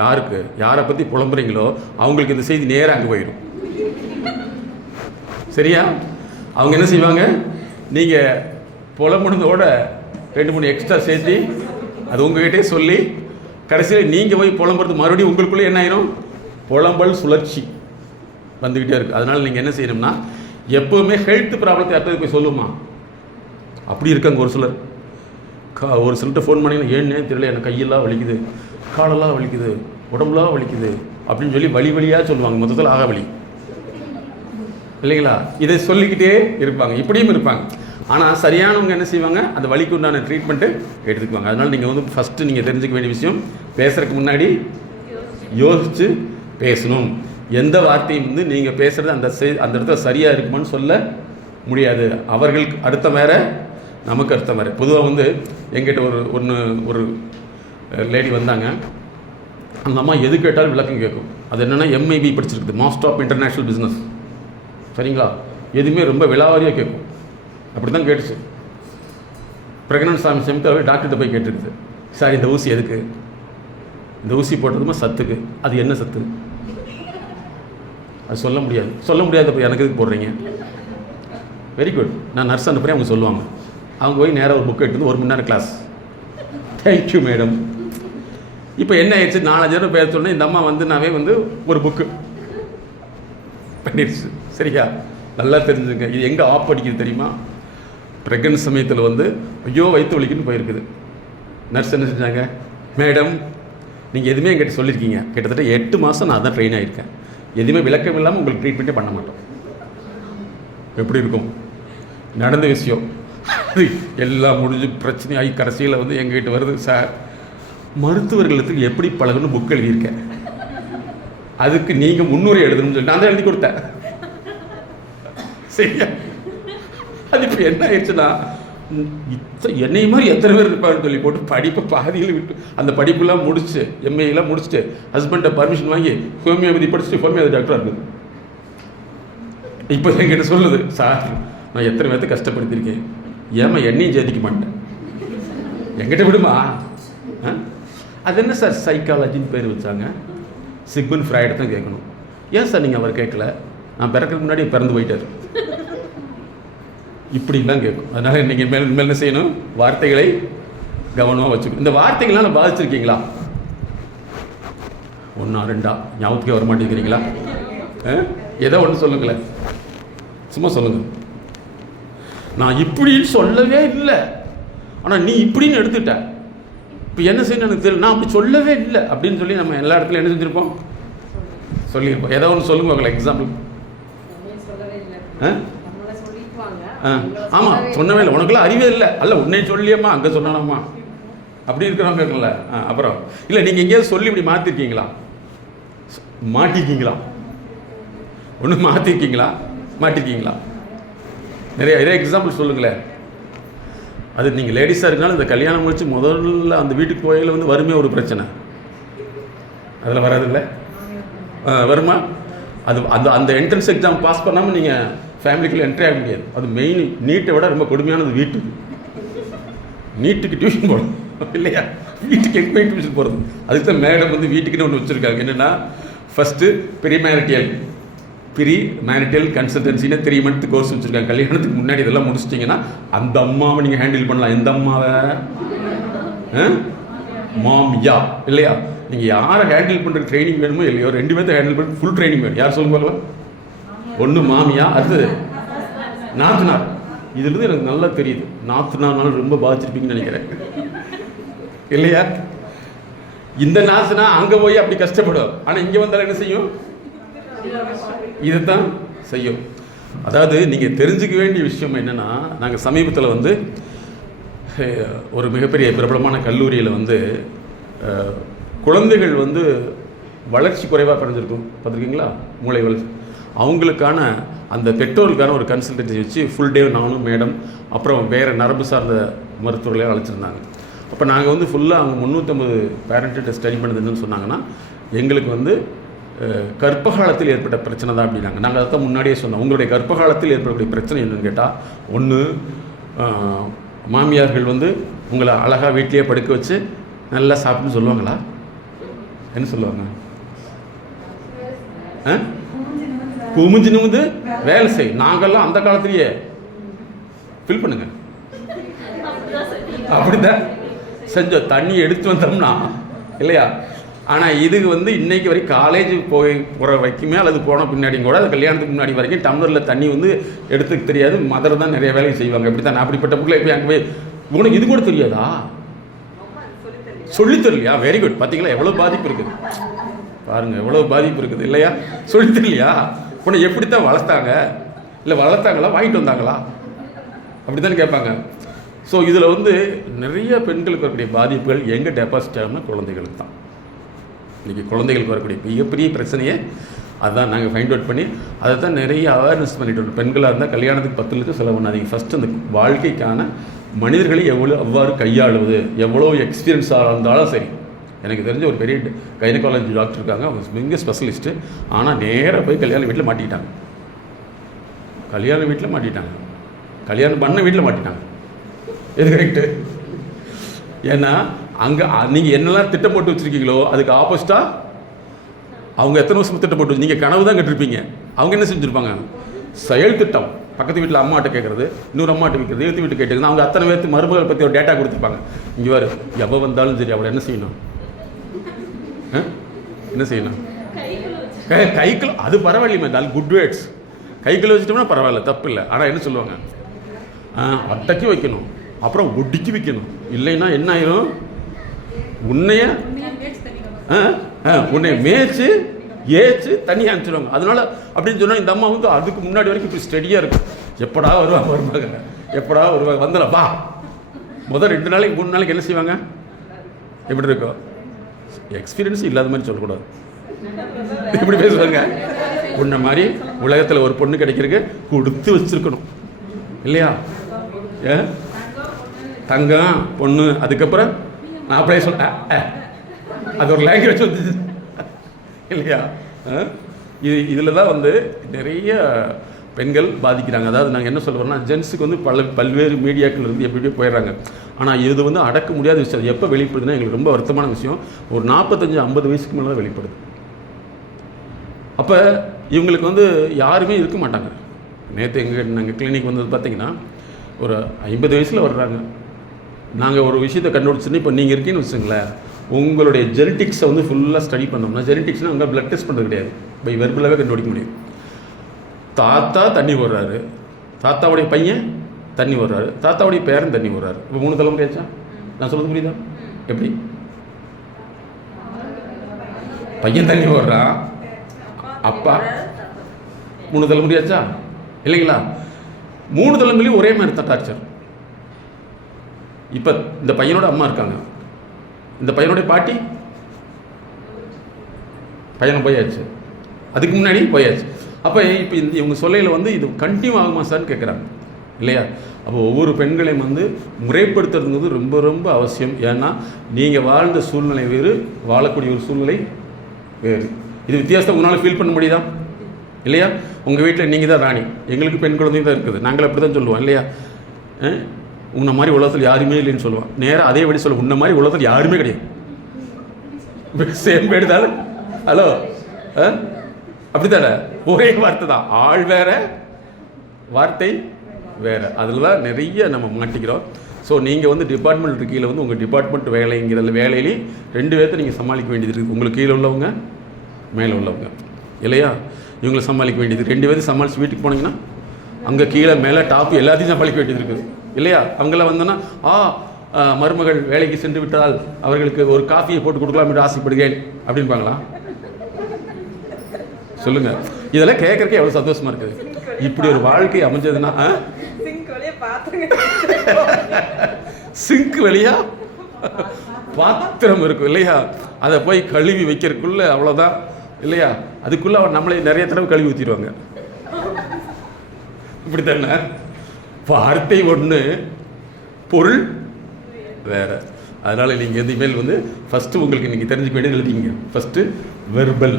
யாரை பற்றி புலம்புறீங்களோ அவங்களுக்கு இந்த செய்தி நேராக அங்கே போயிடும். சரியா? அவங்க என்ன செய்வாங்க, நீங்கள் புலம்புனதோட 2-3 எக்ஸ்ட்ரா சேர்த்து அது உங்ககிட்டே சொல்லி கடைசியில் நீங்கள் போய் புலம்புறது மறுபடியும் உங்களுக்குள்ளே என்ன ஆயிரும், புலம்பல் சுழற்சி வந்துக்கிட்டே இருக்குது. அதனால் நீங்கள் என்ன செய்யணும்னா எப்போவுமே ஹெல்த் ப்ராப்ளத்தை யார்கிட்ட போய் சொல்லுமா. அப்படி இருக்காங்க ஒரு சிலர். ஒரு சிலர்கிட்ட ஃபோன் பண்ணிங்கன்னா ஏன்னே தெரியல, எனக்கு கையெல்லாம் வலிக்குது, காலெல்லாம் வலிக்குது, உடம்புலாம் வலிக்குது அப்படின்னு சொல்லி வழியாக சொல்லுவாங்க. மொத்தத்தில் ஆகவலி இல்லைங்களா? இதை சொல்லிக்கிட்டே இருப்பாங்க. இப்படியும் இருப்பாங்க. ஆனால் சரியானவங்க என்ன செய்வாங்க, அந்த வலிக்கு உண்டான ட்ரீட்மெண்ட்டு எடுத்துக்குவாங்க. அதனால் நீங்கள் வந்து ஃபஸ்ட்டு நீங்கள் தெரிஞ்சுக்க வேண்டிய விஷயம், பேசுகிறதுக்கு முன்னாடி யோசித்து பேசணும். எந்த வார்த்தையும் வந்து நீங்கள் பேசுகிறது அந்த இடத்துல சரியாக இருக்குமான்னு சொல்ல முடியாது. அவர்களுக்கு அர்த்தம் வேறு, நமக்கு அர்த்தம் வேறு. பொதுவாக வந்து எங்கிட்ட ஒரு லேடி வந்தாங்க. அந்த அம்மா எது கேட்டாலும் விளக்கம் கேட்கும். அது என்னென்னா MIB படிச்சிருக்குது, மாஸ்டர் ஆஃப் இன்டர்நேஷ்னல் பிஸ்னஸ். சரிங்களா? எதுவுமே ரொம்ப விலாவாரியாக கேட்கும். அப்படி தான் கேட்டுச்சு. ப்ரெக்னன்ட் சமயத்தில் டாக்டர்கிட்ட போய் கேட்டுருக்குது, சார் இந்த ஊசி எதுக்கு, இந்த ஊசி போட்டதுமா சத்துக்கு, அது என்ன சத்து, அது சொல்ல முடியாது. எனக்கு எதுக்கு போடுறீங்க? வெரி குட், நான் நர்ஸ் அனுப்புகிறேன், அவங்க சொல்லுவாங்க. அவங்க போய் நேராக ஒரு புக் எடுத்து 1 மணி நேரம் கிளாஸ். Thank you madam. இப்போ என்ன ஆயிடுச்சு, 4-5 நேரம் பேச சொன்னேன். இந்த அம்மா வந்து நாவே வந்து ஒரு புக்கு பண்ணிடுச்சு. சரியா? நல்லா தெரிஞ்சுங்க. இது எங்கே ஆப் அடிக்குது தெரியுமா? ப்ரெக்னன்ட் சமயத்தில் வந்து ஐயோ வயிற்று வலிக்குன்னு போயிருக்குது. நர்ஸ் என்ன செஞ்சாங்க, மேடம் நீங்கள் எதுவுமே என்கிட்ட சொல்லியிருக்கீங்க, கிட்டத்தட்ட 8 மாதம் நான் தான் ட்ரெயின் ஆகியிருக்கேன், எதுவுமே விளக்கம் இல்லாமல் உங்களுக்கு ட்ரீட்மெண்ட்டே பண்ண மாட்டோம். எப்படி இருக்கும்? நடந்த விஷயம். அது எல்லாம் முடிஞ்சு பிரச்சனையாகி கடைசியில் வந்து எங்ககிட்ட வருது, சார் மருத்துவர்களுக்கு எப்படி பழகணும்னு புக் எழுதியிருக்கேன், அதுக்கு நீங்கள் முன்னுரை எழுதணும்னு சொல்லி நான் தான் எழுதி கொடுத்தேன். சரியா? அது இப்போ என்ன ஆயிடுச்சுன்னா, என்னை மாதிரி எத்தனை பேர் இருப்பாங்கன்னு சொல்லி போட்டு படிப்பை பாதியில் விட்டு அந்த படிப்புலாம் முடிச்சு MA முடிச்சுட்டு ஹஸ்பண்டை பர்மிஷன் வாங்கி ஹோமியோபதி படிச்சுட்டு ஹோமியோபதி டாக்டராக இருக்குது. இப்போ என்கிட்ட சொல்லுது, சார் நான் எத்தனை பேர்த்தை கஷ்டப்படுத்தியிருக்கேன், ஏமா என்னையும் சேர்த்திக்க மாட்டேன், என்கிட்ட விடுமா. அது என்ன சார் சைக்காலஜின்னு பேர் வச்சாங்க, சிக்மண்ட் ஃப்ராய்டு தான் கேட்கணும். ஏன் சார் நீங்கள் அவர் கேட்கல, நான் பிறக்கிறதுக்கு முன்னாடி பிறந்து போயிட்டார், இப்படிலாம் கேட்கும். அதனால் இன்றைக்கி மேல் என்ன செய்யணும், வார்த்தைகளை கவனமாக வச்சுக்கணும். இந்த வார்த்தைகள்லாம் நான் பாதிச்சிருக்கீங்களா? 1 2 ஞாபகத்துக்கே வர மாட்டேங்கிறீங்களா? ஏதோ ஒன்று சொல்லுங்களேன், சும்மா சொல்லுங்கள். நான் இப்படின்னு சொல்லவே இல்லை, ஆனால் நீ இப்படின்னு எடுத்துட்ட, இப்போ என்ன செய்யணும் எனக்கு தெரியல, நான் அப்படி சொல்லவே இல்லை அப்படின்னு சொல்லி நம்ம எல்லா இடத்துலையும் என்ன செஞ்சுருப்போம், சொல்லியிருப்போம். ஏதோ ஒன்று சொல்லுங்க உங்களை எக்ஸாம்பிள். ஆமாம் சொன்னவே இல்லை, உனக்குலாம் அறிவே இல்லை, அல்ல உன்னை சொல்லியம்மா அங்கே சொன்னாலாமா அப்படி இருக்கிறவங்க இருக்குல்ல. அப்புறம் இல்லை நீங்கள் எங்கேயாவது சொல்லி இப்படி மாற்றிருக்கீங்களா, மாட்டிருக்கீங்களா, ஒன்று மாட்டிருக்கீங்களா? நிறைய எக்ஸாம்பிள் சொல்லுங்களேன். அது நீங்கள் லேடிஸாக இருக்கனாலும் இந்த கல்யாணம் முடிச்சு முதல்ல அந்த வீட்டுக்கு போயில வந்து வறுமை ஒரு பிரச்சனை, அதில் வராதில்ல, வருமா? அது அந்த அந்த என்ட்ரன்ஸ் எக்ஸாம் பாஸ் பண்ணாமல் நீங்கள் ஃபேமிலிக்குள்ளே என்ட்ரி ஆக முடியாது. அது மெயின் நீட்டை விட ரொம்ப கொடுமையானது வீட்டுக்கு. நீட்டுக்கு டியூஷன் போகணும் இல்லையா, வீட்டுக்கு எங்கே போய் டியூஷன் போகிறது. அதுக்கு தான் மேடம் வந்து வீட்டுக்குன்னு ஒன்று வச்சுருக்காங்க. என்னென்னா ஃபஸ்ட்டு ப்ரீ மேரிட்டல் கன்சல்டன்சின்னு 3 மந்த் கோர்ஸ் வச்சுருக்காங்க. கல்யாணத்துக்கு முன்னாடி இதெல்லாம் முடிச்சிட்டிங்கன்னா அந்த அம்மாவை நீங்கள் ஹேண்டில் பண்ணலாம். எந்த அம்மாவை? மாம் யா இல்லையா? நீங்கள் யாரை ஹேண்டில் பண்ணுற ட்ரைனிங் வேணுமோ இல்லையோ 2 பேர்த்த ஹேண்டில் பண்ணி ஃபுல் ட்ரைனிங் வேணும். யார் சொல்லுங்க பார்க்கலாம்? ஒன்று மாமியா, அடுத்தது நாத்தனார். இதுலேருந்து எனக்கு நல்லா தெரியுது நாத்தனார்னாலும் ரொம்ப பாதிச்சிருப்பீங்கன்னு நினைக்கிறேன் இல்லையா? இந்த நாத்தனா அங்கே போய் அப்படி கஷ்டப்படும், ஆனால் இங்கே வந்தால் என்ன செய்யும்? இதுதான் செய்யும். அதாவது நீங்கள் தெரிஞ்சுக்க வேண்டிய விஷயம் என்னென்னா, நாங்கள் சமீபத்தில் வந்து ஒரு மிகப்பெரிய பிரபலமான கல்லூரியில் வந்து குழந்தைகள் வந்து வளர்ச்சி குறைவாக பிறந்திருக்கும் பார்த்துருக்கீங்களா, மூளை வளர்ச்சி. அவங்களுக்கான அந்த பெற்றோர்களுக்கான ஒரு கன்சல்டன்சி வச்சு ஃபுல் டே நானும் மேடம் அப்புறம் வேறு நரம்பு சார்ந்த மருத்துவர்களே அழைச்சிருந்தாங்க. அப்போ நாங்கள் வந்து ஃபுல்லாக அவங்க 350 பேரண்ட்டு ஸ்டடி பண்ணுதுன்னு சொன்னாங்கன்னா, எங்களுக்கு வந்து கர்ப்பகாலத்தில் ஏற்பட்ட பிரச்சனை தான் அப்படின்னாங்க. நாங்கள் அதை தான் முன்னாடியே சொன்னோம். உங்களுடைய கர்ப்பகாலத்தில் ஏற்படக்கூடிய பிரச்சனை என்னென்னு கேட்டால், ஒன்று மாமியார்கள் வந்து உங்களை அழகாக வீட்லேயே படுக்க வச்சு நல்லா சாப்பிட்டுன்னு சொல்லுவாங்களா? என்ன சொல்லுவாங்க? குமிஞ்சு நிமிந்து வேலை செய். நாங்கள்லாம் அந்த காலத்திலேயே ஃபில் பண்ணுங்க அப்படிதான் செஞ்சோம், தண்ணி எடுத்து வந்தோம்னா இல்லையா? ஆனால் இதுக்கு வந்து இன்றைக்கு வரைக்கும் காலேஜ் போகிற வரைக்குமே அல்லது போன பின்னாடியும் கூட, அது கல்யாணத்துக்கு முன்னாடி வரைக்கும் டம்ளரில் தண்ணி வந்து எடுத்துக்க தெரியாது. மதர் தான் நிறைய வேலையை செய்வாங்க. அப்படி தான் அப்படிப்பட்ட பிள்ளை போய் அங்கே போய் உனக்கு இது கூட தெரியாதா? சொல்லித்தரலையா? Very good. பார்த்தீங்களா எவ்வளோ பாதிப்பு இருக்குது பாருங்கள், எவ்வளோ பாதிப்பு இருக்குது இல்லையா? சொல்லித்தரலையா? உன்னை எப்படி தான் வளர்த்தாங்க? இல்லை வளர்த்தாங்களா வாங்கிட்டு வந்தாங்களா? அப்படி தானே கேட்பாங்க. ஸோ இதில் வந்து நிறைய பெண்களுக்கு வரக்கூடிய பாதிப்புகள் எங்கே டெபாசிட் ஆகும்னா குழந்தைகளுக்கு தான். இன்றைக்கி குழந்தைகளுக்கு வரக்கூடிய மிகப்பெரிய பிரச்சனையே அதுதான். நாங்கள் ஃபைண்ட் அவுட் பண்ணி அதை தான் நிறைய அவேர்னஸ் பண்ணிட்டு வரோம். பெண்களாக இருந்தால் கல்யாணத்துக்கு 10 லட்சம் செலவு பண்ணாதீங்க. ஃபஸ்ட்டு அந்த வாழ்க்கைக்கான மனிதர்களை அவ்வாறு கையாளுவது, எவ்வளோ எக்ஸ்பீரியன்ஸாக இருந்தாலும் சரி. எனக்கு தெரிஞ்ச ஒரு பெரிய கைனகாலஜி டாக்டர் இருக்காங்க, அவங்க மிக ஸ்பெஷலிஸ்ட்டு. ஆனால் நேராக போய் கல்யாண வீட்டில் மாட்டிக்கிட்டாங்க. கல்யாணம் பண்ண வீட்டில் மாட்டிட்டாங்க. எது கரெக்டு? ஏன்னா அங்கே நீங்கள் என்னெல்லாம் திட்டம் போட்டு வச்சுருக்கீங்களோ அதுக்கு ஆப்போசிட்டாக அவங்க எத்தனை வருஷம் திட்டம் போட்டு வச்சு, நீங்கள் கனவு தான் கட்டிருப்பீங்க. அவங்க என்ன செஞ்சுருப்பாங்க? செயல் திட்டம். பக்கத்து வீட்டில் அம்மாட்ட கேட்குறது, இன்னொரு அம்மாட்ட வைக்கிறது, எழுத்து வீட்டு கேட்டுக்கிறது. அவங்க அத்தனை பேர்த்து மருமகளை பற்றி ஒரு டேட்டா கொடுத்துருப்பாங்க. இங்கே வேறு எவ்வளோ வந்தாலும் சரி அவளை என்ன செய்யணும்? என்ன செய்யணும்? கைக்குள்ள அது பரவாயில்லையுமே, அது குட் வேர்ட்ஸ். கைக்குள்ள வச்சுட்டோம்னா பரவாயில்ல, தப்பு இல்லை. ஆனால் என்ன சொல்லுவாங்க? அட்டைக்கு வைக்கணும், அப்புறம் ஒட்டிக்கு வைக்கணும். இல்லைன்னா என்ன ஆயிரும்? உன்னைய மேய்ச்சி ஏச்சு தண்ணி அனுப்பிச்சிடுவாங்க. அதனால அப்படின்னு சொன்னால் இந்த அம்மா வந்து அதுக்கு முன்னாடி வரைக்கும் இப்படி ஸ்டெடியாக இருக்கும். எப்படா வருவாங்க எப்படா வருவாங்க, வந்துடப்பா. முதல் 2 நாளைக்கு 3 நாளைக்கு என்ன செய்வாங்க? எப்படி இருக்கும்? எக்ஸ்பீரியன்ஸ் இல்லாத மாதிரி சொல்லக்கூடாது. எப்படி பேசுவாங்க? உன்ன மாதிரி உலகத்தில் ஒரு பொண்ணு கிடைக்கிறதுக்கு கொடுத்து வச்சிருக்கணும் இல்லையா? தங்கம் பொண்ணு, அதுக்கப்புறம் நான் அப்படியே சொல்ல அது ஒரு லாங்குவேஜ் வந்துச்சு இல்லையா? இதில் தான் வந்து நிறைய பெண்கள் பாதிக்கிறாங்க. அதாவது நாங்கள் என்ன சொல்கிறோம்னா, ஜென்ஸுக்கு வந்து பல்வேறு மீடியாக்கள் இருந்து எப்படியே போயிடுறாங்க. ஆனால் இது வந்து அடக்க முடியாத விஷயம். அது எப்போ வெளிப்படுதுன்னா எங்களுக்கு ரொம்ப வருத்தமான விஷயம், ஒரு 45-50 வயசுக்கு மேலே தான் வெளிப்படுது. அப்போ இவங்களுக்கு வந்து யாருமே இருக்க மாட்டாங்க. நேற்று நாங்கள் கிளினிக் வந்தது பார்த்திங்கன்னா ஒரு 50 வயசில் வர்றாங்க. நாங்கள் ஒரு விஷயத்தை கண்டுபிடிச்சோன்னா, இப்போ நீங்கள் இருக்கீங்கன்னு வச்சுங்களேன், உங்களுடைய ஜெனட்டிக்ஸை வந்து ஃபுல்லாக ஸ்டடி பண்ணோம்னா, ஜெனட்டிக்ஸ்னால் உங்கள் பிளட் டெஸ்ட் பண்ணுறது கிடையாது, பை வெர்பலாகவே கண்டுபிடிக்க முடியும். தாத்தா தண்ணி போடுறாரு, தாத்தாவுடைய பையன் தண்ணி போடுறாரு, தாத்தாவுடைய பேரன் தண்ணி போடுறாரு. இப்போ 3 தலைமுறையாச்சா? நான் சொல்கிறது புரியுதா? எப்படி? பையன் தண்ணி போடுறான், அப்பா 3 தலைமுறையாச்சா இல்லைங்களா? 3 தலைமுறையும் ஒரே மாதிரி தான் டார்ச்சர். இப்போ இந்த பையனோட அம்மா இருக்காங்க, இந்த பையனுடைய பாட்டி பையனை போயாச்சு, அதுக்கு முன்னாடி போயாச்சு. அப்போ இப்போ இவங்க சொல்லையில் வந்து இது கண்டினியூ ஆகுமா சார்னு கேட்குறாங்க இல்லையா? அப்போ ஒவ்வொரு பெண்களையும் வந்து முறைப்படுத்துறதுங்கிறது ரொம்ப ரொம்ப அவசியம். ஏன்னா நீங்கள் வாழ்ந்த சூழ்நிலை வேறு, வாழக்கூடிய ஒரு சூழ்நிலை வேறு. இது வித்தியாசத்தை உங்களால் ஃபீல் பண்ண முடியுதா இல்லையா? உங்கள் வீட்டில் நீங்கள் தான் ராணி, எங்களுக்கு பெண் குழந்தைங்க தான் இருக்குது, நாங்கள் அப்படி தான் சொல்லுவோம் இல்லையா? உன்ன மாதிரி உலகத்தில் யாருமே இல்லைன்னு சொல்லுவோம். நேராக அதே வழி சொல்லுவோம், உன்ன மாதிரி உலகத்தில் யாருமே கிடையாது. சேம் பேடு தானே? ஹலோ, அப்படித்தானே? ஒரே வார்த்தை தான், ஆள் வேற வார்த்தை வேற. அதில் தான் நிறைய நம்ம மாட்டிக்கிறோம். ஸோ நீங்கள் வந்து டிபார்ட்மெண்ட் கீழே வந்து உங்கள் டிபார்ட்மெண்ட் வேலைங்கிற வேலையிலே 2 பேர்த்த நீங்கள் சமாளிக்க வேண்டியது இருக்குது. உங்களுக்கு கீழே உள்ளவங்க மேலே உள்ளவங்க இல்லையா, இவங்களை சமாளிக்க வேண்டியது. 2 பேரும் சமாளித்து வீட்டுக்கு போனீங்கன்னா அங்கே கீழே மேலே டாப்பு எல்லாத்தையும் சமாளிக்க வேண்டியது இருக்குது இல்லையா. அவங்களாம் வந்தோன்னா மருமகள் வேலைக்கு சென்று விட்டால் அவர்களுக்கு ஒரு காஃபியை போட்டு கொடுக்கலாம் என்று ஆசைப்படுகிறேன் அப்படின்பாங்களா? சொல்லுங்கள். இதெல்லாம் கேட்குறக்கே எவ்வளோ சந்தோஷமாக இருக்குது. இப்படி ஒரு வாழ்க்கை அமைஞ்சதுன்னா சிங்க் வழியா பாத்திரம் இருக்கும் இல்லையா, அதை போய் கழுவி வைக்கிறதுக்குள்ள அவ்வளோதான் இல்லையா. அதுக்குள்ளே அவன் நம்மளை நிறைய தடவை கழுவி ஊற்றிடுவாங்க. இப்படி தானே, வார்த்தை ஒன்று பொருள் வேறு. அதனால் நீங்கள் இனிமேல் வந்து ஃபஸ்ட்டு உங்களுக்கு நீங்கள் தெரிஞ்சுக்க வேண்டியது எழுதிங்க. ஃபஸ்ட்டு வெர்பல்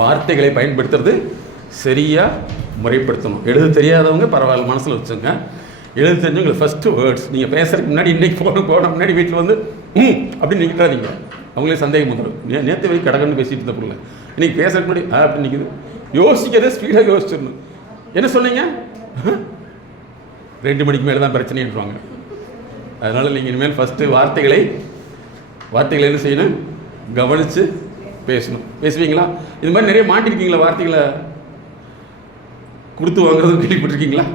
வார்த்தைகளை பயன்படுத்துறது சரியாக முறைப்படுத்தணும். எழுத தெரியாதவங்க பரவாயில்ல, மனசில் வச்சுங்க. எழுத தெரிஞ்சவங்களை ஃபஸ்ட்டு வேர்ட்ஸ் நீங்கள் பேசுறதுக்கு முன்னாடி இன்றைக்கி போன முன்னாடி வீட்டில் வந்து அப்படின்னு நிற்கிறாதீங்க. அவங்களே சந்தேகம் வந்துடும். நேற்று வரைக்கும் கடகன்னு பேசிகிட்டு இருந்த பொருள் இன்றைக்கி பேசுறதுக்கு முன்னாடி அப்படி நிற்குது. யோசிக்கிறதே ஸ்பீடாக யோசிச்சிடணும். என்ன சொன்னீங்க? 2 மணிக்கு மேலே தான் பிரச்சனைன்றாங்க. அதனால் நீங்கள் இனிமேல் ஃபஸ்ட்டு வார்த்தைகளை என்ன செய்யணும், கவனித்து பேசணும். பேசுவீங்களா? இது மாதிரி நிறைய மாட்டிருக்கீங்களா? வார்த்தைகளை கொடுத்து வாங்குறதும் கேள்விப்பட்டிருக்கீங்களா?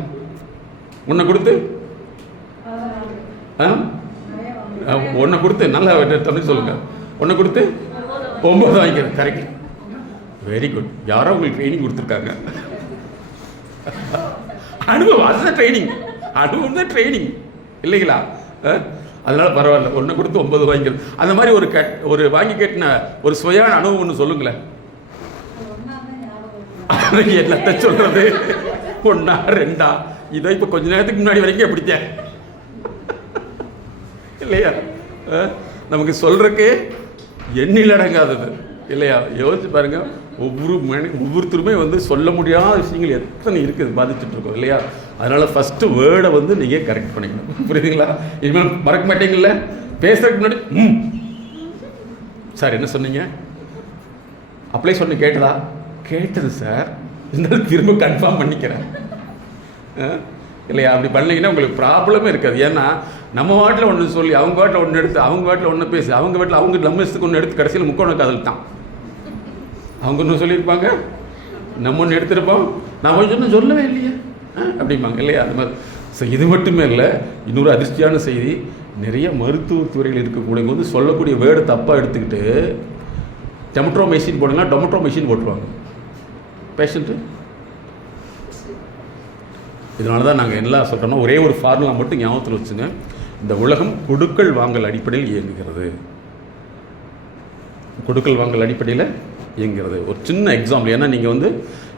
ஒன்றை கொடுத்து ஒன்றை கொடுத்து நல்லா தமிழ் சொல்லுங்கள். ஒன்றை கொடுத்து 9 வாங்கிக்கிறேன். Correct, very good. யாரோ உங்களுக்கு ட்ரைனிங் கொடுத்துருக்காங்க. அனுபவம், அதுதான் ட்ரைனிங். அனுபவம் தான் ட்ரைனிங் இல்லைங்களா? அதனால் பரவாயில்ல, ஒன்று கொடுத்து 9 வாங்கிக்கிறது. அந்த மாதிரி ஒரு வாங்கி கேட்டின ஒரு சுயான அனுபவம் ஒன்று சொல்லுங்களேன். என்னத்தை சொல்கிறது, 1 2 இதை இப்போ கொஞ்ச நேரத்துக்கு முன்னாடி வரைக்கும் எப்படித்தேன் இல்லையா. நமக்கு சொல்கிறக்கே எண்ணில் அடங்காதது இல்லையா. யோசிச்சு பாருங்கள், ஒவ்வொருத்தருமே வந்து சொல்ல முடியாத விஷயங்கள் எத்தனை இருக்குது, பாதிச்சுட்ருக்கோம் இல்லையா. அதனால் ஃபஸ்ட்டு வேர்டை வந்து நீங்கள் கரெக்ட் பண்ணிக்கணும். புரியுதுங்களா? இனிமேல் மறக்க மாட்டீங்கல்ல. பேசுறதுக்கு முன்னாடி சார் என்ன சொன்னீங்க, அப்ளை சொன்ன கேட்டதா? கேட்டது சார், இருந்தாலும் திரும்ப கன்ஃபார்ம் பண்ணிக்கிறேன் இல்லையா. அப்படி பண்ணிங்கன்னா உங்களுக்கு ப்ராப்ளமே இருக்காது. ஏன்னா நம்ம வாட்டில் ஒன்று சொல்லி அவங்க வாட்டில் ஒன்று எடுத்து, அவங்க வாட்டில் ஒன்று பேசி, அவங்க வாட்டில் அவங்க நம்ம இஷ்டத்துக்கு ஒன்று எடுத்து, கடைசியில் முக்கோண காதல் தான். அவங்க ஒன்று சொல்லியிருப்பாங்க, நம்ம ஒன்று எடுத்திருப்போம், நான் கொஞ்சம் சொல்லவே இல்லையா அப்படிம்பாங்க இல்லையா. அந்த மாதிரி. ஸோ இது மட்டுமே இல்லை, இன்னொரு அதிர்ச்சியான செய்தி, நிறைய மருத்துவத்துறையில் இருக்கக்கூடிய போது சொல்லக்கூடிய வேர்டு தப்பாக எடுத்துக்கிட்டு டொமேட்டோ மெஷின் போடுங்க, டொமேட்டோ மெஷின் போட்டுருவாங்க பேஷண்ட்டு. இதனால தான் நாங்கள் என்ன சொல்கிறோம்னா, ஒரே ஒரு ஃபார்முலா மட்டும் ஞாபகத்தில் வச்சுங்க. இந்த உலகம் கொடுக்கல் வாங்கல் அடிப்படையில் இயங்குகிறது. கொடுக்கல் வாங்கல் அடிப்படையில் இயங்குகிறது. ஒரு சின்ன எக்ஸாம்பிள், ஏன்னா நீங்கள் வந்து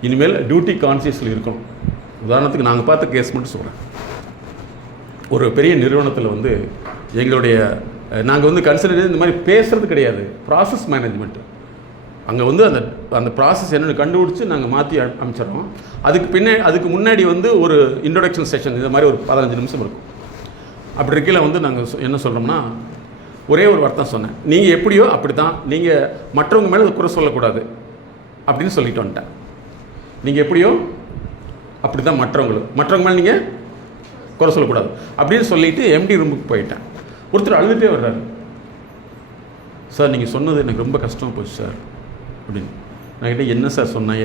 இனிமேல் டியூட்டி கான்சியஸில் இருக்கணும். உதாரணத்துக்கு நாங்கள் பார்த்த கேஸ் மட்டும் சொல்கிறேன். ஒரு பெரிய நிறுவனத்தில் வந்து எங்களுடைய நாங்கள் வந்து கன்சிடர் இந்த மாதிரி பேசுகிறது கிடையாது, ப்ராசஸ் மேனேஜ்மெண்ட்டு. அங்கே வந்து அந்த ப்ராசஸ் என்னென்னு கண்டுபிடிச்சி நாங்கள் மாற்றி அமைச்சிடறோம். அதுக்கு முன்னாடி வந்து ஒரு இன்ட்ரொடக்ஷன் செஷன் இது மாதிரி ஒரு 15 நிமிஷம் இருக்கும். அப்படி இருக்கையில் வந்து நாங்கள் என்ன சொல்கிறோம்னா, ஒரே ஒரு வார்த்தை சொன்னேன், நீங்கள் எப்படியோ அப்படி தான், நீங்கள் மற்றவங்க மேலே குறை சொல்லக்கூடாது அப்படின்னு சொல்லிட்டு வந்துட்டேன். நீங்கள் எப்படியோ அப்படி தான் மற்றவங்க மேலே நீங்கள் குறை சொல்லக்கூடாது அப்படின்னு சொல்லிவிட்டு எம்டி ரூமுக்கு போயிட்டேன். ஒருத்தர் அழுதுகிட்டே வர்றாரு, சார் நீங்கள் சொன்னது எனக்கு ரொம்ப கஷ்டமாக போச்சு சார் அப்படின்னு. நான் கிட்டே என்ன சார் சொன்னேன்,